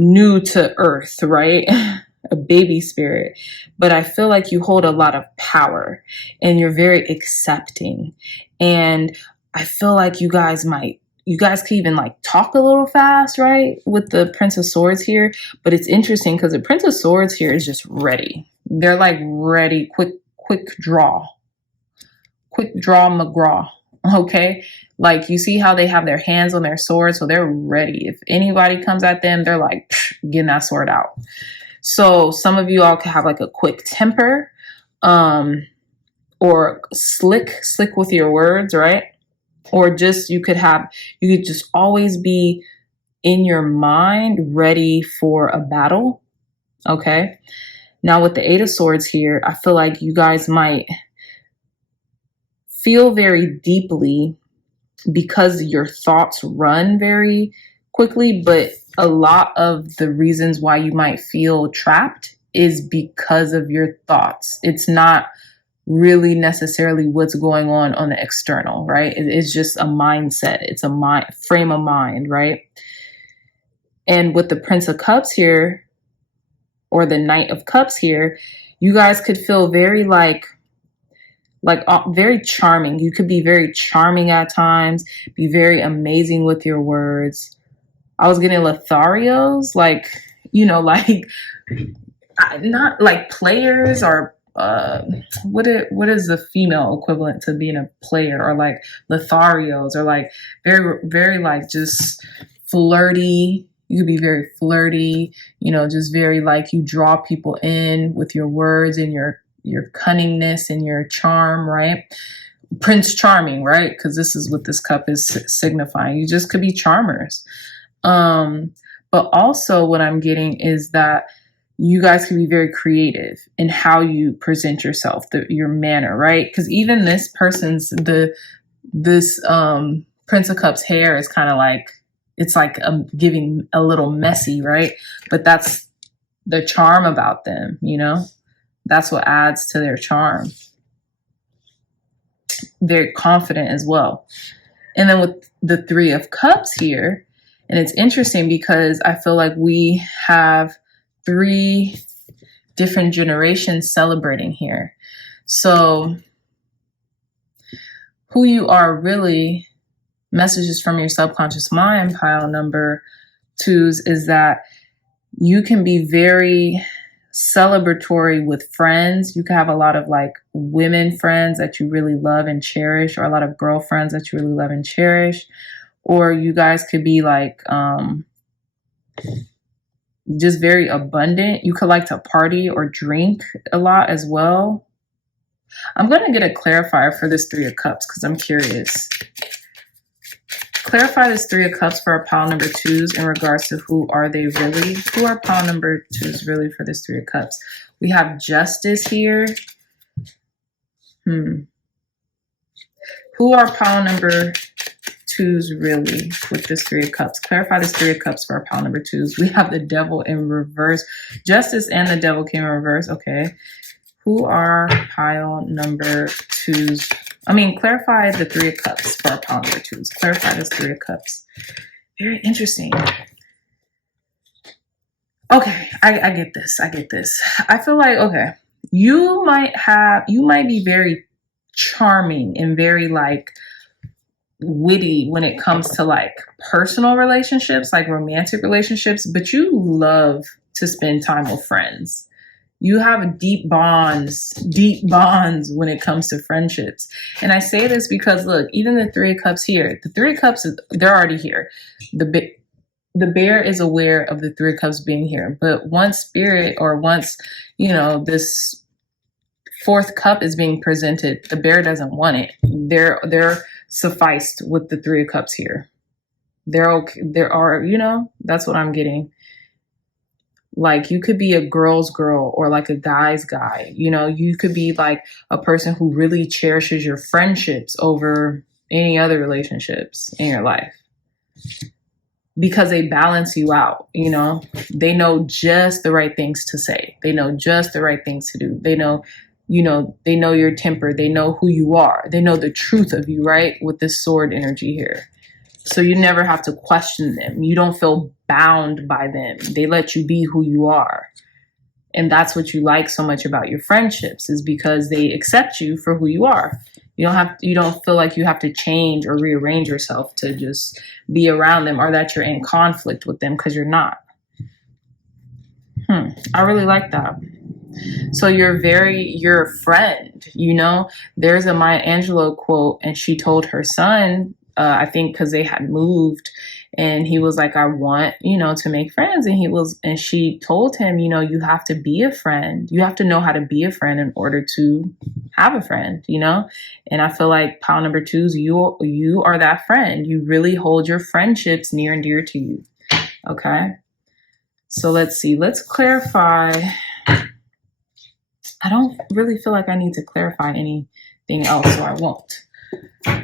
new to earth, right? A baby spirit. But I feel like you hold a lot of power and you're very accepting. And I feel like you guys can even like talk a little fast, right? With the Prince of Swords here. But it's interesting because the Prince of Swords here is just ready. They're like ready, quick draw McGraw. Okay. Like you see how they have their hands on their swords. So they're ready. If anybody comes at them, they're like getting that sword out. So some of you all can have like a quick temper, or slick with your words, right? Or just you could just always be in your mind ready for a battle. Okay. Now with the 8 of Swords here, I feel like you guys might feel very deeply because your thoughts run very quickly, but a lot of the reasons why you might feel trapped is because of your thoughts. It's not really necessarily what's going on the external, right? It's just a mindset. It's a frame of mind, right? And with the Prince of Cups here, or the Knight of Cups here, you guys could feel very very charming. You could be very charming at times, be very amazing with your words. I was getting Lotharios, like, not like players or what is the female equivalent to being a player, or like Lotharios, or like very, very like just flirty. You could be very flirty, just very like you draw people in with your words and your cunningness and your charm, right? Prince Charming, right? Because this is what this cup is signifying. You just could be charmers. But also what I'm getting is that you guys can be very creative in how you present yourself, your manner, right? Because even this person's, this Prince of Cups hair is kind of like, it's like giving a little messy, right? But that's the charm about them, That's what adds to their charm. Very confident as well. And then with the 3 of Cups here, and it's interesting because I feel like we have 3 different generations celebrating here. So who you are really, messages from your subconscious mind, pile number 2s, is that you can be very celebratory with friends. You can have a lot of like women friends that you really love and cherish, or a lot of girlfriends that you really love and cherish. Or you guys could be like just very abundant. You could like to party or drink a lot as well. I'm going to get a clarifier for this Three of Cups because I'm curious. Clarify this Three of Cups for our pile number twos in regards to who are they really? Who are pile number twos really for this Three of Cups? We have Justice here. Who are pile number twos really with this Three of Cups? Clarify this Three of Cups for our pile number twos. We have the Devil in reverse. Justice and the Devil came in reverse. Okay. Who are pile number twos? I mean, clarify the Three of Cups for our pile number twos. Clarify this Three of Cups. Very interesting. Okay, I get this. I get this. I feel like, okay, you might be very charming and very like witty when it comes to like personal relationships, like romantic relationships, but you love to spend time with friends. You have deep bonds when it comes to friendships. And I say this because look, even the Three of Cups here, the Three of Cups, they're already here. The bear is aware of the Three of Cups being here, but once spirit or once, you know, this fourth cup is being presented, the bear doesn't want it. They're sufficed with the Three of Cups here. They're okay. There are, you know, that's what I'm getting. Like you could be a girl's girl or like a guy's guy. You know, you could be like a person who really cherishes your friendships over any other relationships in your life because they balance you out. You know, they know just the right things to say. They know just the right things to do. They know, you know, they know your temper. They know who you are. They know the truth of you, right? With this sword energy here. So you never have to question them. You don't feel bound by them. They let you be who you are. And that's what you like so much about your friendships is because they accept you for who you are. You don't feel like you have to change or rearrange yourself to just be around them or that you're in conflict with them because you're not. I really like that. So you're a friend, you know. There's a Maya Angelou quote and she told her son, I think because they had moved and he was like, I want, you know, to make friends. And she told him, you know, you have to be a friend. You have to know how to be a friend in order to have a friend, you know? And I feel like pile number twos, you are that friend. You really hold your friendships near and dear to you. Okay. So let's see, let's clarify. I don't really feel like I need to clarify anything else, so I won't.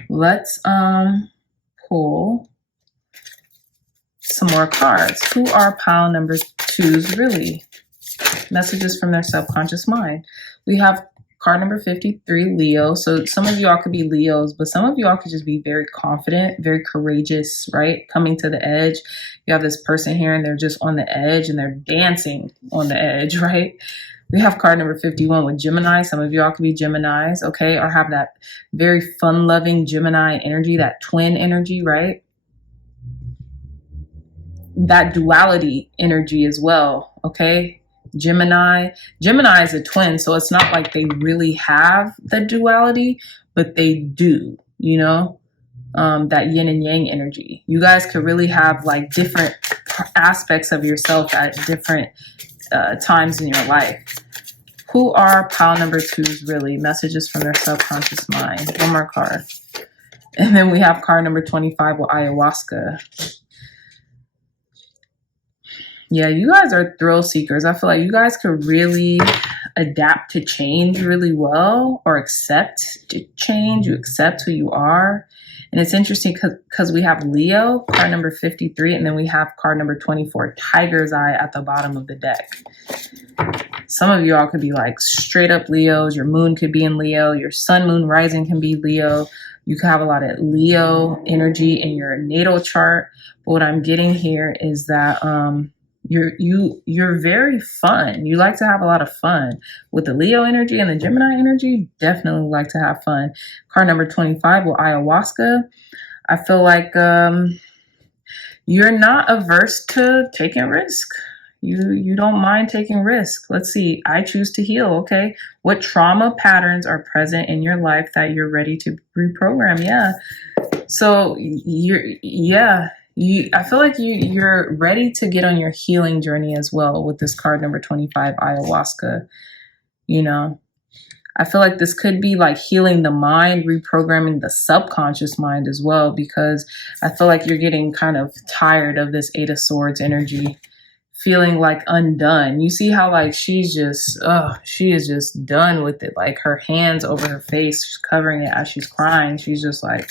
Let's pull some more cards. Who are pile number twos really? Messages from their subconscious mind. We have card number 53, Leo. So some of y'all could be Leos, but some of y'all could just be very confident, very courageous, right? Coming to the edge. You have this person here and they're just on the edge and they're dancing on the edge, right? We have card number 51 with Gemini. Some of y'all could be Geminis, okay? Or have that very fun-loving Gemini energy, that twin energy, right? That duality energy as well, okay? Gemini is a twin, so it's not like they really have the duality, but they do, you know? That yin and yang energy. You guys could really have like different aspects of yourself at different times in your life. Who are pile number twos really? Messages from their subconscious mind. One more card. And then we have card number 25 with ayahuasca. Yeah, you guys are thrill seekers. I feel like you guys could really adapt to change really well or accept change. You accept who you are. And it's interesting because we have Leo, card number 53, and then we have card number 24, Tiger's Eye at the bottom of the deck. Some of you all could be like straight up Leos. Your moon could be in Leo. Your sun, moon, rising can be Leo. You could have a lot of Leo energy in your natal chart. But what I'm getting here is that you're very fun. You like to have a lot of fun. With the Leo energy and the Gemini energy, definitely like to have fun. Card number 25 with ayahuasca. I feel like you're not averse to taking risk. You don't mind taking risk. Let's see. I choose to heal. Okay. What trauma patterns are present in your life that you're ready to reprogram? Yeah. So I feel like you're ready to get on your healing journey as well with this card number 25, ayahuasca. You know, I feel like this could be like healing the mind, reprogramming the subconscious mind as well, because I feel like you're getting kind of tired of this Eight of Swords energy, feeling like undone. You see how like she is just done with it. Like her hands over her face, covering it as she's crying. She's just like,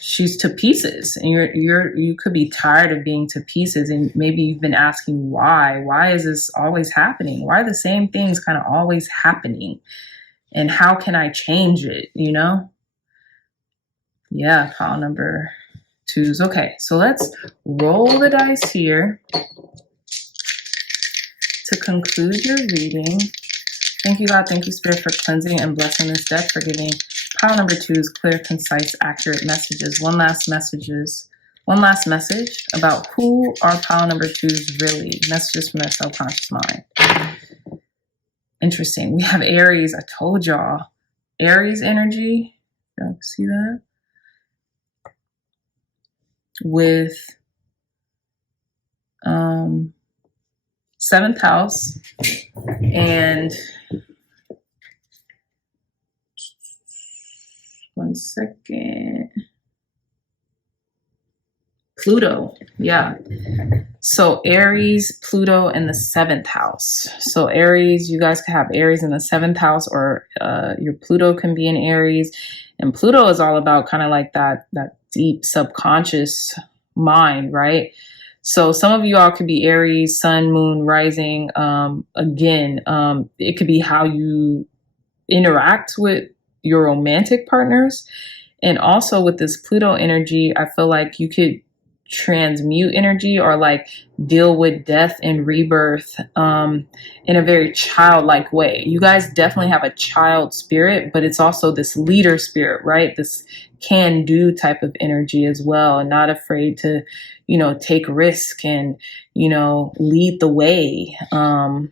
she's to pieces, and you could be tired of being to pieces, and maybe you've been asking why is this always happening? Why are the same things kind of always happening? And how can I change it? You know? Yeah, pile number 2s. Okay, so let's roll the dice here to conclude your reading. Thank you, God. Thank you, Spirit, for cleansing and blessing this deck, for giving pile number 2s clear, concise, accurate messages. One last message about who are pile number 2s really. Messages from their subconscious mind. Interesting. We have Aries. I told y'all. Aries energy. Y'all see that? With 7th house and 1 second. Pluto. Yeah. So Aries, Pluto in the 7th house. So Aries, you guys can have Aries in the 7th house, or your Pluto can be in Aries. And Pluto is all about kind of like that deep subconscious mind, right? So some of you all could be Aries, Sun, Moon, Rising. Again, it could be how you interact with your romantic partners. And also with this Pluto energy, I feel like you could transmute energy or like deal with death and rebirth in a very childlike way. You guys definitely have a child spirit, but it's also this leader spirit, right? This can-do type of energy as well, and not afraid to, you know, take risk and, you know, lead the way, and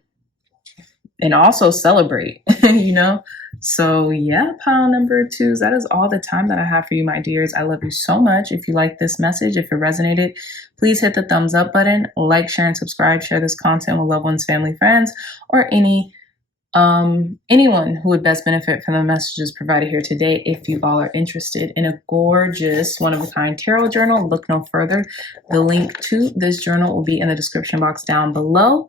also celebrate, you know? So yeah, pile number 2s, that is all the time that I have for you, my dears. I love you so much. If you like this message, if it resonated, please hit the thumbs up button, like, share, and subscribe. Share this content with loved ones, family, friends, or anyone who would best benefit from the messages provided here today. If you all are interested in a gorgeous one-of-a-kind tarot journal, look no further. The link to this journal will be in the description box down below.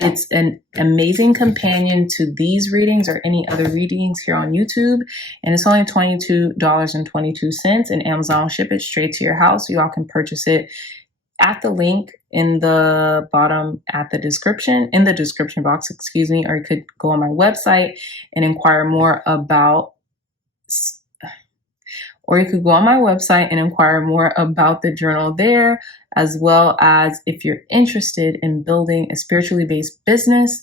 It's an amazing companion to these readings or any other readings here on YouTube. And it's only $22.22, and Amazon will ship it straight to your house. You all can purchase it at the link in the bottom at the description, in the description box, excuse me, or you could go on my website and inquire more about the journal there, as well as if you're interested in building a spiritually based business,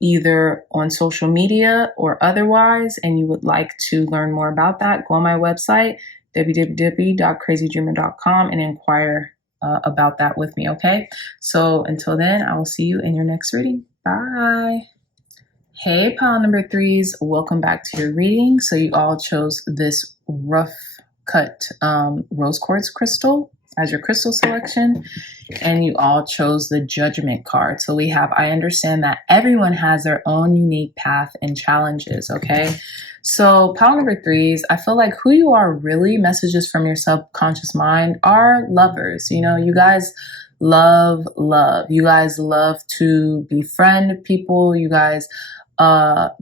either on social media or otherwise, and you would like to learn more about that, go on my website, www.crazydreamr.com, and inquire about that with me, okay? So until then, I will see you in your next reading. Bye. Hey, pile number 3s, welcome back to your reading. So you all chose this rough cut rose quartz crystal as your crystal selection, and you all chose the Judgment card. So we have, I understand that everyone has their own unique path and challenges, okay? So pile number 3s, I feel like who you are really, messages from your subconscious mind, are lovers. You know, you guys love. You guys love to befriend people. You guys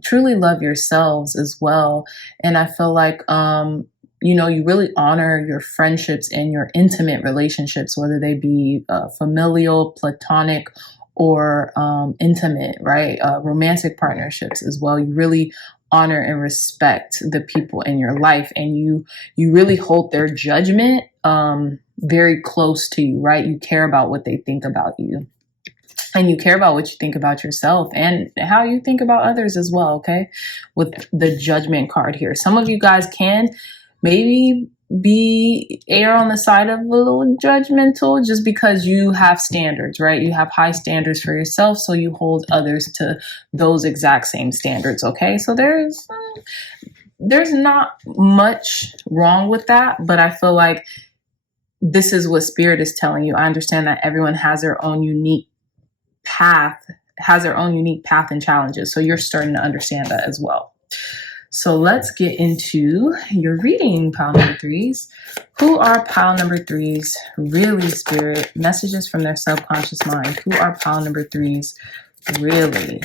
truly love yourselves as well. And I feel like, you know, you really honor your friendships and your intimate relationships, whether they be familial, platonic, or intimate, right? Romantic partnerships as well. You really honor and respect the people in your life, and you really hold their judgment very close to you, right? You care about what they think about you, and you care about what you think about yourself and how you think about others as well, okay? With the Judgment card here, some of you guys can maybe err on the side of a little judgmental, just because you have standards, right? You have high standards for yourself, so you hold others to those exact same standards, okay? So there's not much wrong with that, but I feel like this is what Spirit is telling you. I understand that everyone has their own unique path, and challenges, so you're starting to understand that as well. So let's get into your reading, pile number threes. Who are pile number threes really, Spirit? Messages from their subconscious mind. Who are pile number threes really?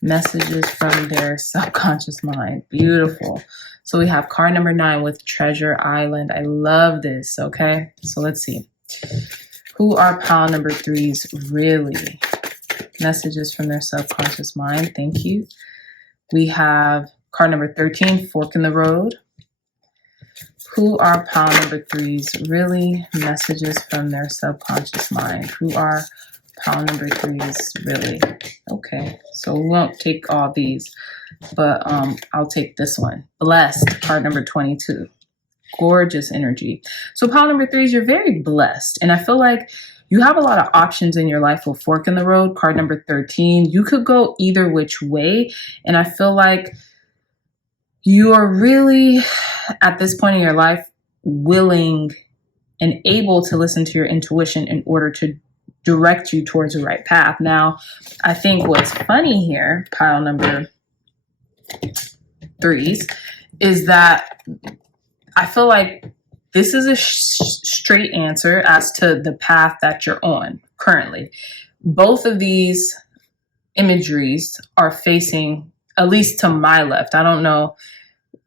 Messages from their subconscious mind. Beautiful. So we have card number 9 with Treasure Island. I love this, okay? So let's see. Who are pile number threes really? Messages from their subconscious mind. Thank you. We have card number 13, Fork in the Road. Who are pile number threes really? Messages from their subconscious mind. Who are pile number threes really? Okay, so we won't take all these, but I'll take this one. Blessed, card number 22. Gorgeous energy. So pile number threes, you're very blessed. And I feel like you have a lot of options in your life with Fork in the Road, card number 13. You could go either which way. And I feel like you are really, at this point in your life, willing and able to listen to your intuition in order to direct you towards the right path. Now, I think what's funny here, pile number threes, is that I feel like this is a straight answer as to the path that you're on currently. Both of these imageries are facing, at least to my left. I don't know,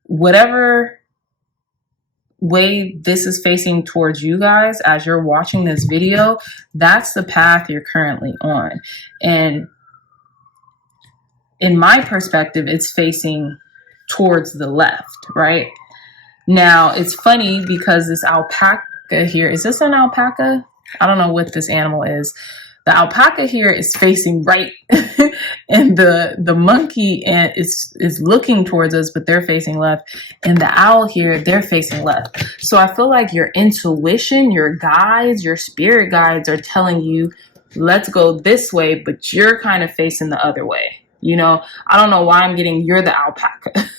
whatever way this is facing towards you guys as you're watching this video, that's the path you're currently on. And in my perspective, it's facing towards the left, right? Now, it's funny because this alpaca here, is this an alpaca? I don't know what this animal is. The alpaca here is facing right, and the monkey is looking towards us, but they're facing left. And the owl here, they're facing left. So I feel like your intuition, your guides, your spirit guides are telling you, let's go this way, but you're kind of facing the other way. You know, I don't know why I'm getting, you're the alpaca.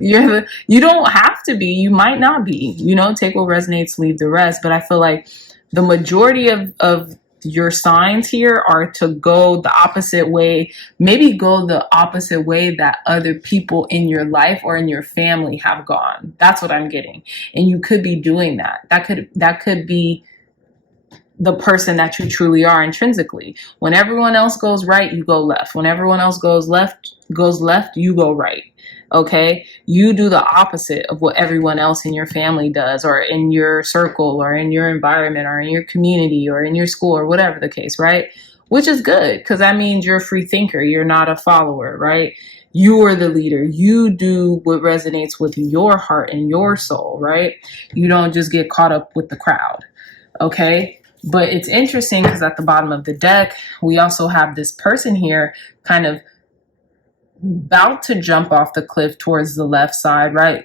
You don't have to be, you might not be, you know, take what resonates, leave the rest. But I feel like the majority of your signs here are to go the opposite way, maybe go the opposite way that other people in your life or in your family have gone. That's what I'm getting. And you could be doing that. That could be the person that you truly are intrinsically. When everyone else goes right, you go left. When everyone else goes left, you go right. Okay, you do the opposite of what everyone else in your family does, or in your circle, or in your environment, or in your community, or in your school, or whatever the case, right? Which is good, because that means you're a free thinker. You're not a follower, right? You are the leader. You do what resonates with your heart and your soul, right? You don't just get caught up with the crowd, okay? But it's interesting because at the bottom of the deck, we also have this person here kind of about to jump off the cliff towards the left side, right?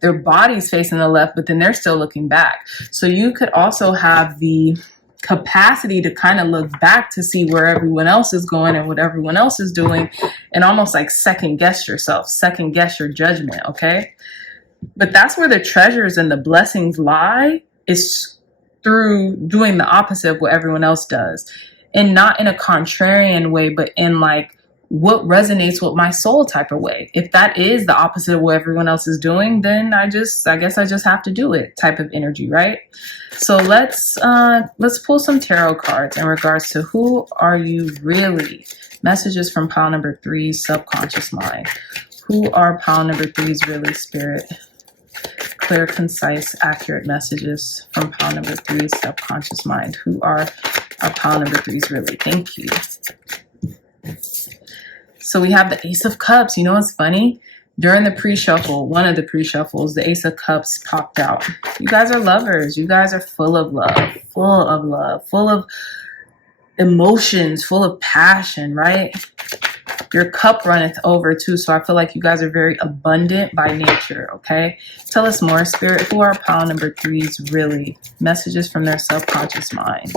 Their body's facing the left, but then they're still looking back. So you could also have the capacity to kind of look back to see where everyone else is going and what everyone else is doing, and almost like second guess yourself, second guess your judgment, okay? But that's where the treasures and the blessings lie, is through doing the opposite of what everyone else does. And not in a contrarian way, but in like, what resonates with my soul type of way. If that is the opposite of what everyone else is doing, then I guess I just have to do it type of energy, right? So let's pull some tarot cards in regards to who are you really? Messages from pile number 3, subconscious mind. Who are pile number 3's really, Spirit? Clear, concise, accurate messages from pile number 3, subconscious mind. Who are our pile number 3's really? Thank you. So we have the Ace of Cups. You know what's funny? During the pre-shuffle, one of the pre-shuffles, the Ace of Cups popped out. You guys are lovers. You guys are full of love, full of emotions, full of passion, right? Your cup runneth over too. So I feel like you guys are very abundant by nature, okay? Tell us more, Spirit. Who are pile number 3's really? Messages from their subconscious mind.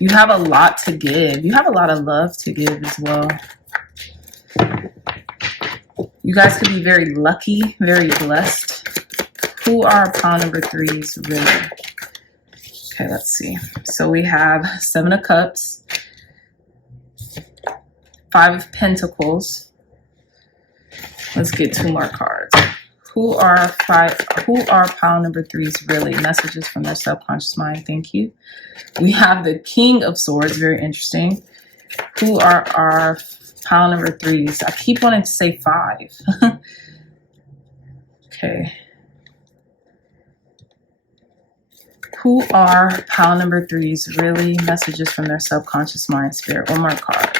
You have a lot to give. You have a lot of love to give as well. You guys could be very lucky, very blessed. Who are pile number 3's really? Okay, let's see. So we have 7 of Cups, 5 of Pentacles, Let's get 2 more cards. Who are pile number 3s really? Messages from their subconscious mind. Thank you. We have the King of Swords. Very interesting. Who are our pile number 3s? I keep wanting to say 5. Okay. Who are pile number 3s really? Messages from their subconscious mind. Spirit. One more card.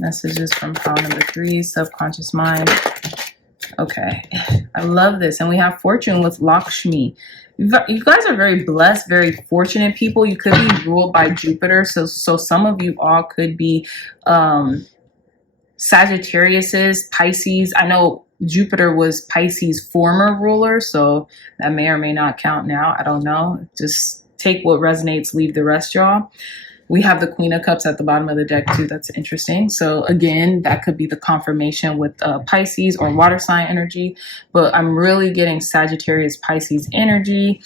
Messages from pile number 3, subconscious mind. Okay, I love this. And we have Fortune with Lakshmi. You guys are very blessed, very fortunate people. You could be ruled by Jupiter. So some of you all could be Sagittariuses, Pisces. I know Jupiter was Pisces' former ruler, so that may or may not count now. I don't know. Just take what resonates, leave the rest, y'all. We have the Queen of Cups at the bottom of the deck too. That's interesting. So again, that could be the confirmation with Pisces or water sign energy, but I'm really getting Sagittarius Pisces energy.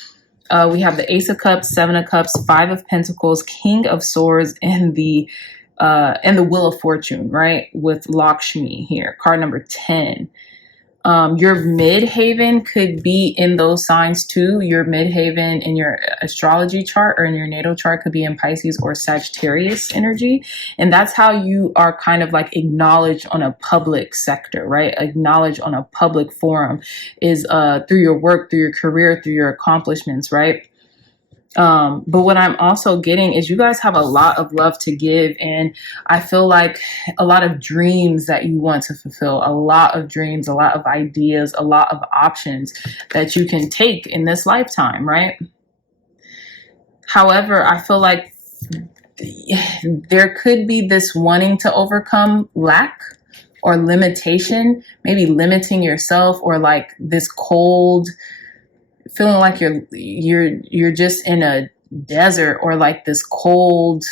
We have the Ace of Cups, 7 of Cups, 5 of Pentacles, King of Swords, and the Wheel of Fortune, right? With Lakshmi here, card number 10. Your midhaven could be in those signs too. Your midhaven in your astrology chart or in your natal chart could be in Pisces or Sagittarius energy. And that's how you are kind of like acknowledged on a public sector, right? Acknowledged on a public forum is through your work, through your career, through your accomplishments, right? But what I'm also getting is you guys have a lot of love to give. And I feel like a lot of dreams that you want to fulfill, a lot of dreams, a lot of ideas, a lot of options that you can take in this lifetime, right? However, I feel like there could be this wanting to overcome lack or limitation, maybe limiting yourself, or like this cold, feeling like you're just in a desert or like this cold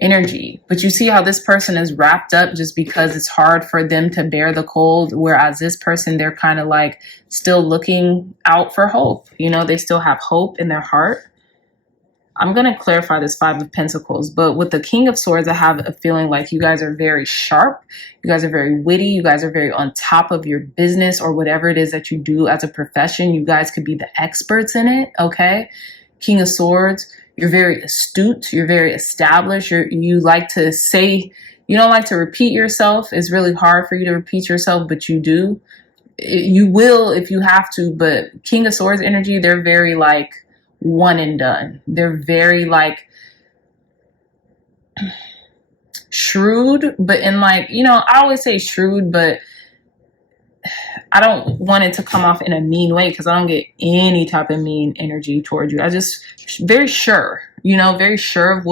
energy. But you see how this person is wrapped up just because it's hard for them to bear the cold, whereas this person, they're kind of like still looking out for hope. You know, they still have hope in their heart. I'm going to clarify this 5 of Pentacles, but with the King of Swords, I have a feeling like you guys are very sharp. You guys are very witty. You guys are very on top of your business or whatever it is that you do as a profession. You guys could be the experts in it. Okay. King of Swords, you're very astute. You're very established. You like to say, you don't like to repeat yourself. It's really hard for you to repeat yourself, but you do. You will if you have to, but King of Swords energy, they're very like one and done. They're very like shrewd, but in like, you know, I always say shrewd, but I don't want it to come off in a mean way because I don't get any type of mean energy towards you. I just very sure, you know, very sure of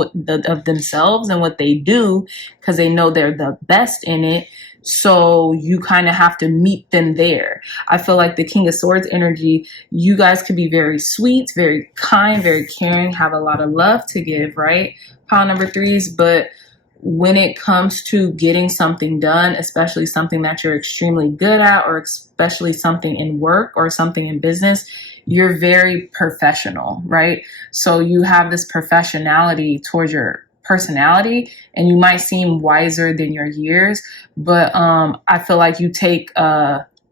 of themselves and what they do because they know they're the best in it. So you kind of have to meet them there. I feel like the King of Swords energy, you guys could be very sweet, very kind, very caring, have a lot of love to give, right? Pile number 3s, but when it comes to getting something done, especially something that you're extremely good at, or especially something in work or something in business, you're very professional, right? So you have this professionality towards your personality, and you might seem wiser than your years, but I feel like you take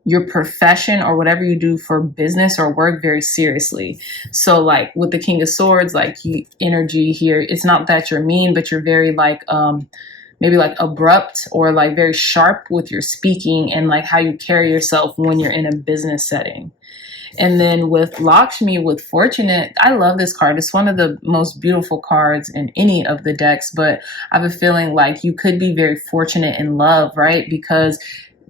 your profession or whatever you do for business or work very seriously. So like with the King of Swords, like energy here, it's not that you're mean, but you're very like maybe like abrupt or like very sharp with your speaking and like how you carry yourself when you're in a business setting. And then with Lakshmi, with Fortunate, I love this card. It's one of the most beautiful cards in any of the decks, but I have a feeling like you could be very fortunate in love, right? Because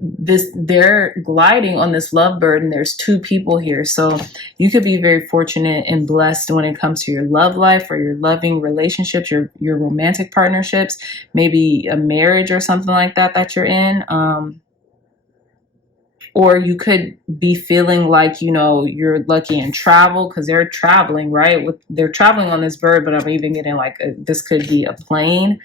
they're gliding on this lovebird and there's 2 people here. So you could be very fortunate and blessed when it comes to your love life or your loving relationships, your romantic partnerships, maybe a marriage or something like that you're in. Or you could be feeling like, you know, you're lucky in travel because they're traveling, right? They're traveling on this bird, but I'm even getting like this could be a plane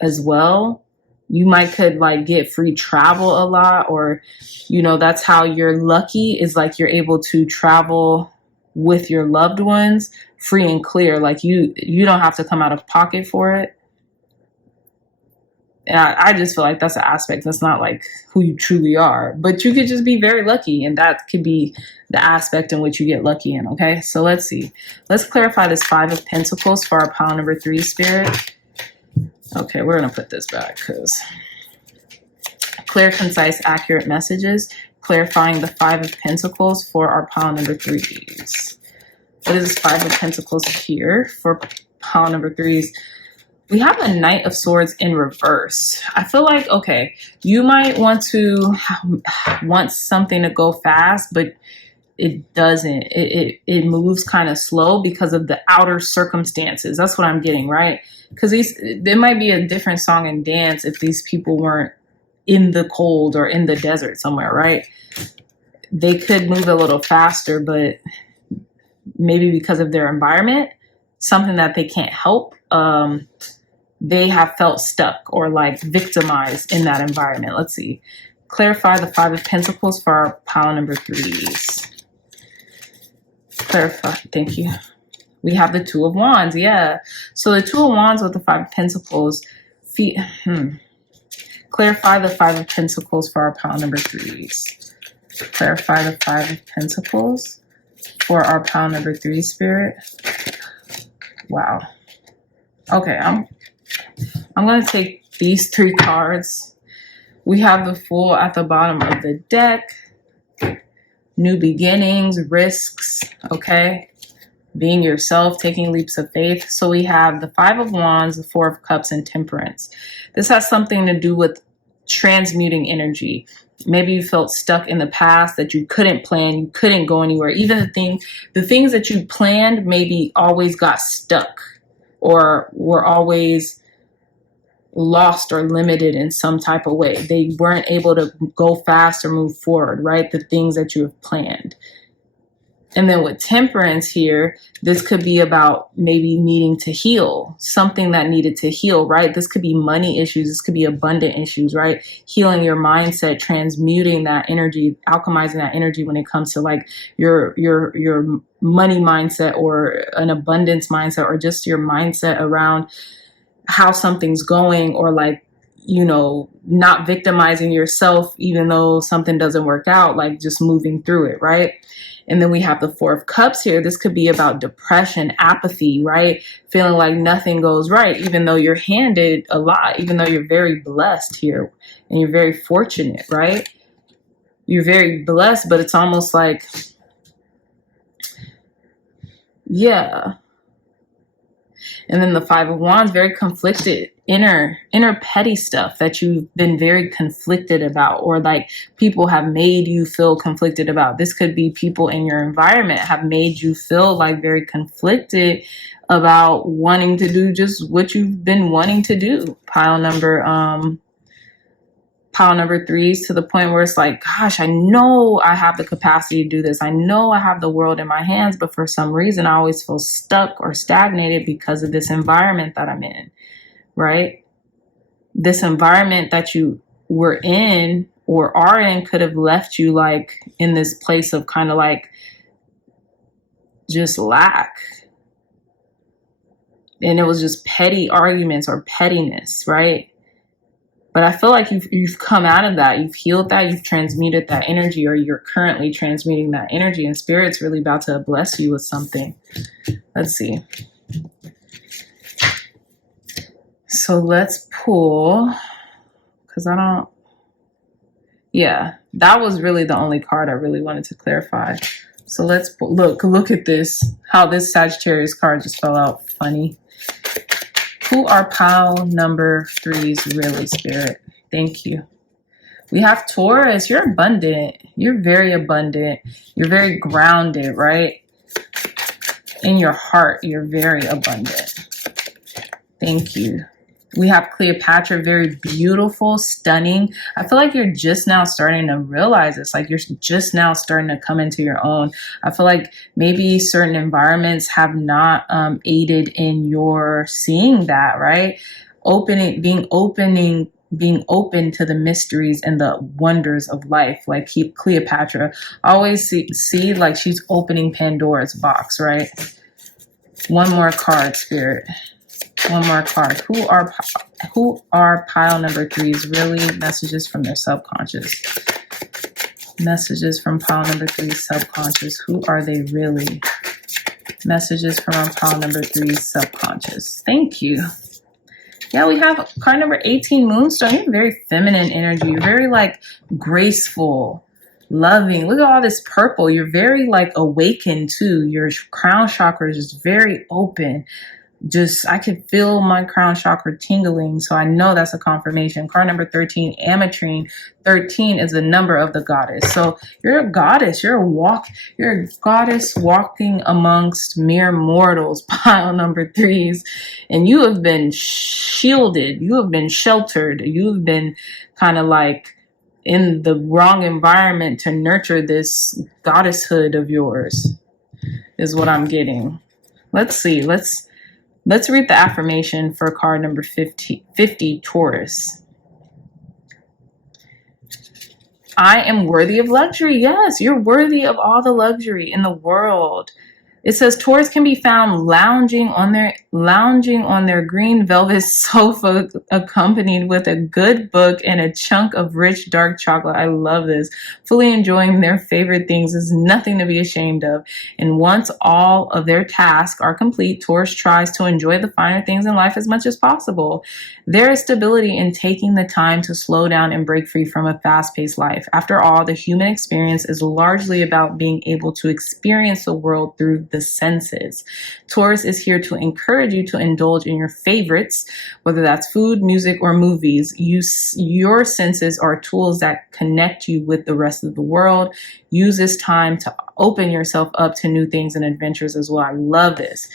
as well. You might could like get free travel a lot, or, you know, that's how you're lucky is like you're able to travel with your loved ones free and clear. Like you don't have to come out of pocket for it. I just feel like that's an aspect that's not like who you truly are, but you could just be very lucky, and that could be the aspect in which you get lucky in. Okay, so let's see. Let's clarify this 5 of Pentacles for our pile number 3 spirit. Okay, we're gonna put this back because clear, concise, accurate messages. Clarifying the 5 of Pentacles for our pile number 3s. What is this 5 of Pentacles here for pile number 3s? We have a Knight of Swords in reverse. I feel like, okay, you might want something to go fast, but it doesn't. It moves kind of slow because of the outer circumstances. That's what I'm getting, right? Because there might be a different song and dance if these people weren't in the cold or in the desert somewhere, right? They could move a little faster, but maybe because of their environment, something that they can't help, they have felt stuck or like victimized in that environment. Let's see. Clarify the 5 of Pentacles for our pile number 3s. Clarify. Thank you. We have the 2 of Wands. Yeah. So the 2 of Wands with the 5 of Pentacles. Clarify the 5 of Pentacles for our pile number 3s. Clarify the 5 of Pentacles for our pile number 3 spirit. Wow. Okay, I'm going to take these 3 cards. We have the Fool at the bottom of the deck. New beginnings, risks, okay? Being yourself, taking leaps of faith. So we have the 5 of Wands, the 4 of Cups, and Temperance. This has something to do with transmuting energy. Maybe you felt stuck in the past that you couldn't plan, you couldn't go anywhere. Even the things that you planned maybe always got stuck or were always lost or limited in some type of way. They weren't able to go fast or move forward, right? The things that you have planned. And then with Temperance here, this could be about maybe needing to heal, something that needed to heal, right? This could be money issues. This could be abundant issues, right? Healing your mindset, transmuting that energy, alchemizing that energy when it comes to like your money mindset or an abundance mindset, or just your mindset around how something's going, or like, you know, not victimizing yourself even though something doesn't work out, like just moving through it, right? And then we have the 4 of Cups here. This could be about depression, apathy, right? Feeling like nothing goes right, even though you're handed a lot, even though you're very blessed here and you're very fortunate, right? You're very blessed, but it's almost like, yeah. And then the 5 of Wands, very conflicted, inner petty stuff that you've been very conflicted about, or like people have made you feel conflicted about. This could be people in your environment have made you feel like very conflicted about wanting to do just what you've been wanting to do. Pile number 3s, to the point where it's like, gosh, I know I have the capacity to do this. I know I have the world in my hands, but for some reason I always feel stuck or stagnated because of this environment that I'm in, right? This environment that you were in or are in could have left you like in this place of kind of like just lack. And it was just petty arguments or pettiness, right? But I feel like you've come out of that. You've healed that. You've transmuted that energy, or you're currently transmuting that energy. And Spirit's really about to bless you with something. Let's see. So let's pull, because yeah, that was really the only card I really wanted to clarify. So let's pull, look at this, how this Sagittarius card just fell out funny. Who are pile number 3s really, Spirit? Thank you. We have Taurus. You're abundant. You're very abundant. You're very grounded, right? In your heart, you're very abundant. Thank you. We have Cleopatra, very beautiful, stunning. I feel like you're just now starting to realize this. Like you're just now starting to come into your own. I feel like maybe certain environments have not aided in your seeing that, right? Being open to the mysteries and the wonders of life. Like Cleopatra, I always see like she's opening Pandora's box, right? One more card, Spirit. One more card. Who are Who are pile number threes really? Messages from their subconscious. Messages from pile number three's subconscious. Who are they really? Messages from our pile number three's subconscious. Thank you. Yeah, we have card number 18, Moonstone. You have very feminine energy. You're very like graceful, loving. Look at all this purple. You're very like awakened too. Your crown chakra is just very open. Just, I can feel my crown chakra tingling. So I know that's a confirmation. Card number 13, Ametrine. 13 is the number of the goddess. So you're a goddess. You're a goddess walking amongst mere mortals, pile number threes. And you have been shielded. You have been sheltered. You've been kind of like in the wrong environment to nurture this goddesshood of yours, is what I'm getting. Let's see. Let's read the affirmation for card number 50, Taurus. I am worthy of luxury. Yes, you're worthy of all the luxury in the world. It says Taurus can be found lounging on their green velvet sofa, accompanied with a good book and a chunk of rich dark chocolate. I love this. Fully enjoying their favorite things is nothing to be ashamed of. And once all of their tasks are complete, Taurus tries to enjoy the finer things in life as much as possible. There is stability in taking the time to slow down and break free from a fast-paced life. After all, the human experience is largely about being able to experience the world through the senses. Taurus is here to encourage you to indulge in your favorites, whether that's food, music, or movies. Your senses are tools that connect you with the rest of the world. Use this time to open yourself up to new things and adventures as well. I love this.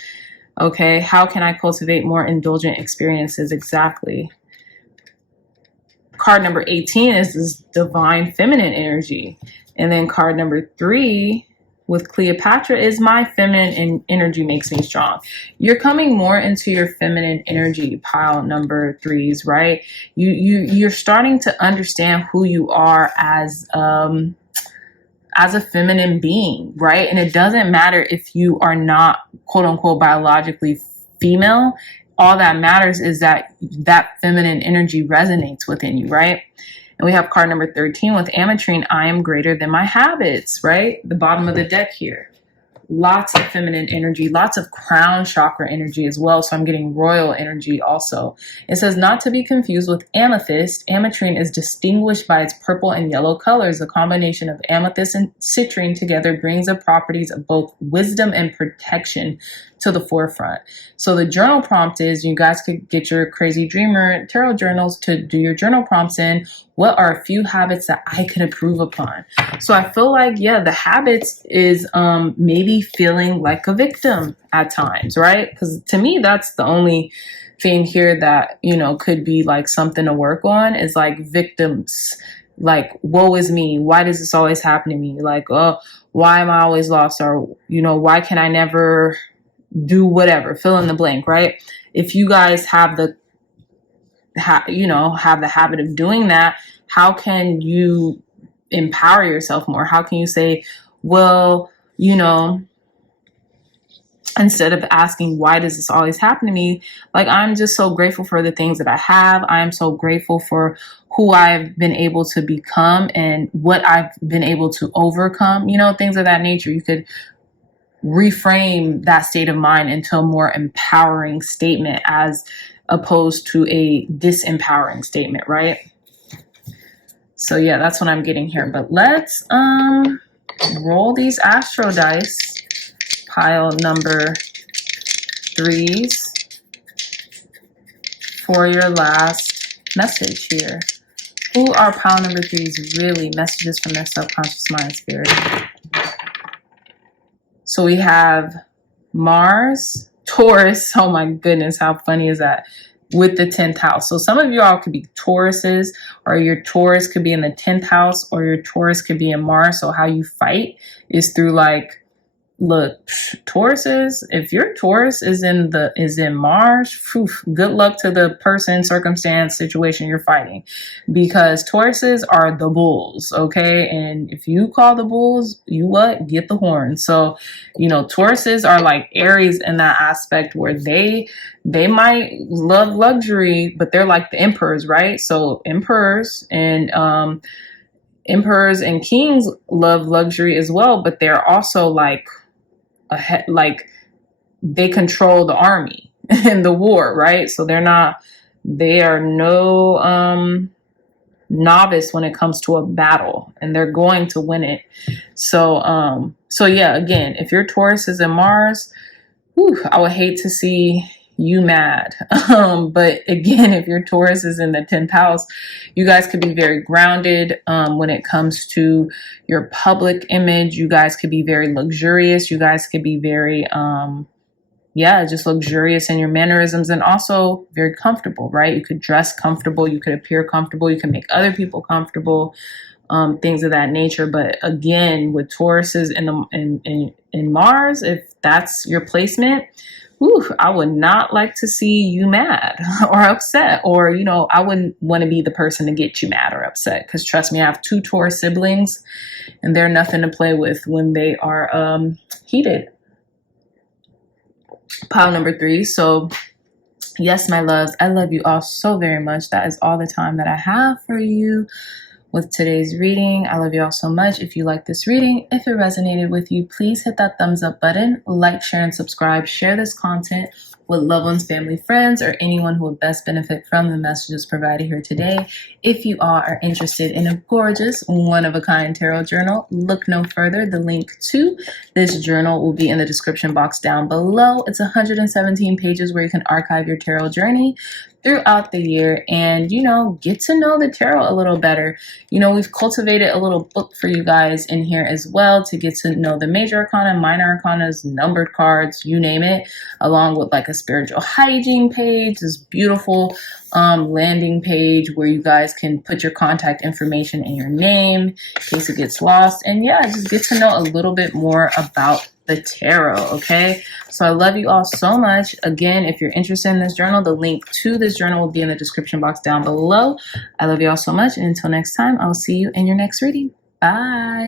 Okay, how can I cultivate more indulgent experiences? Exactly. Card number 18 is this divine feminine energy. And then card number 3 with Cleopatra is my feminine energy makes me strong. You're coming more into your feminine energy, pile number 3s, right? You're starting to understand who you are as a feminine being, right? And it doesn't matter if you are not quote unquote biologically female. All that matters is that feminine energy resonates within you, right? And we have card number 13 with Ametrine. I am greater than my habits, right? The bottom of the deck here. Lots of feminine energy, lots of crown chakra energy as well. So I'm getting royal energy also. It says not to be confused with amethyst. Ametrine is distinguished by its purple and yellow colors. The combination of amethyst and citrine together brings the properties of both wisdom and protection to the forefront. So the journal prompt is, you guys could get your crazy dreamer tarot journals to do your journal prompts in. What are a few habits that I could improve upon? So I feel like, yeah, the habits is maybe feeling like a victim at times, right? Because to me, that's the only thing here that, you know, could be like something to work on, is like victims. Like, woe is me. Why does this always happen to me? Like, oh, why am I always lost? Or, you know, why can I never do whatever? Fill in the blank, right? If you guys have the habit of doing that, how can you empower yourself more? How can you say, well, you know, instead of asking, why does this always happen to me? Like, I'm just so grateful for the things that I have. I am so grateful for who I've been able to become and what I've been able to overcome, you know, things of that nature. You could reframe that state of mind into a more empowering statement as opposed to a disempowering statement, right? So yeah, that's what I'm getting here. But let's roll these astro dice, pile number 3s, for your last message here. Who are pile number 3s really? Messages from their subconscious mind, spirit. So we have Mars, Taurus. Oh my goodness, how funny is that? With the 10th house. So some of you all could be Tauruses, or your Taurus could be in the 10th house, or your Taurus could be in Mars. So how you fight is through like, look, Tauruses, if your Taurus is in Mars, good luck to the person, circumstance, situation you're fighting, because Tauruses are the bulls, okay? And if you call the bulls, you what? Get the horn. So, you know, Tauruses are like Aries in that aspect, where they might love luxury, but they're like the emperors, right? So emperors and kings love luxury as well, but they're also like they control the army in the war, right? So they are no novice when it comes to a battle, and they're going to win it. So yeah, again, if your Taurus is in Mars, I would hate to see you mad. But again, if your Taurus is in the 10th house, you guys could be very grounded when it comes to your public image. You guys could be very luxurious. You guys could be very, just luxurious in your mannerisms, and also very comfortable, right? You could dress comfortable. You could appear comfortable. You can make other people comfortable. Things of that nature. But again, with Tauruses in Mars, if that's your placement, I would not like to see you mad or upset, or, you know, I wouldn't want to be the person to get you mad or upset, because trust me, I have 2 Taurus siblings, and they're nothing to play with when they are heated. Pile number 3. So yes, my loves, I love you all so very much. That is all the time that I have for you with today's reading. I love you all so much. If you like this reading, if it resonated with you, please hit that thumbs up button, like, share, and subscribe. Share this content with loved ones, family, friends, or anyone who would best benefit from the messages provided here today. If you all are interested in a gorgeous, one-of-a-kind tarot journal, look no further. The link to this journal will be in the description box down below. It's 117 pages where you can archive your tarot journey throughout the year and, you know, get to know the tarot a little better. You know, we've cultivated a little book for you guys in here as well to get to know the major arcana, minor arcanas, numbered cards, you name it, along with like a spiritual hygiene page, this beautiful landing page where you guys can put your contact information and your name in case it gets lost. And yeah, just get to know a little bit more about the tarot, okay? So I love you all so much. Again, if you're interested in this journal, the link to this journal will be in the description box down below. I love you all so much, and until next time, I'll see you in your next reading. Bye.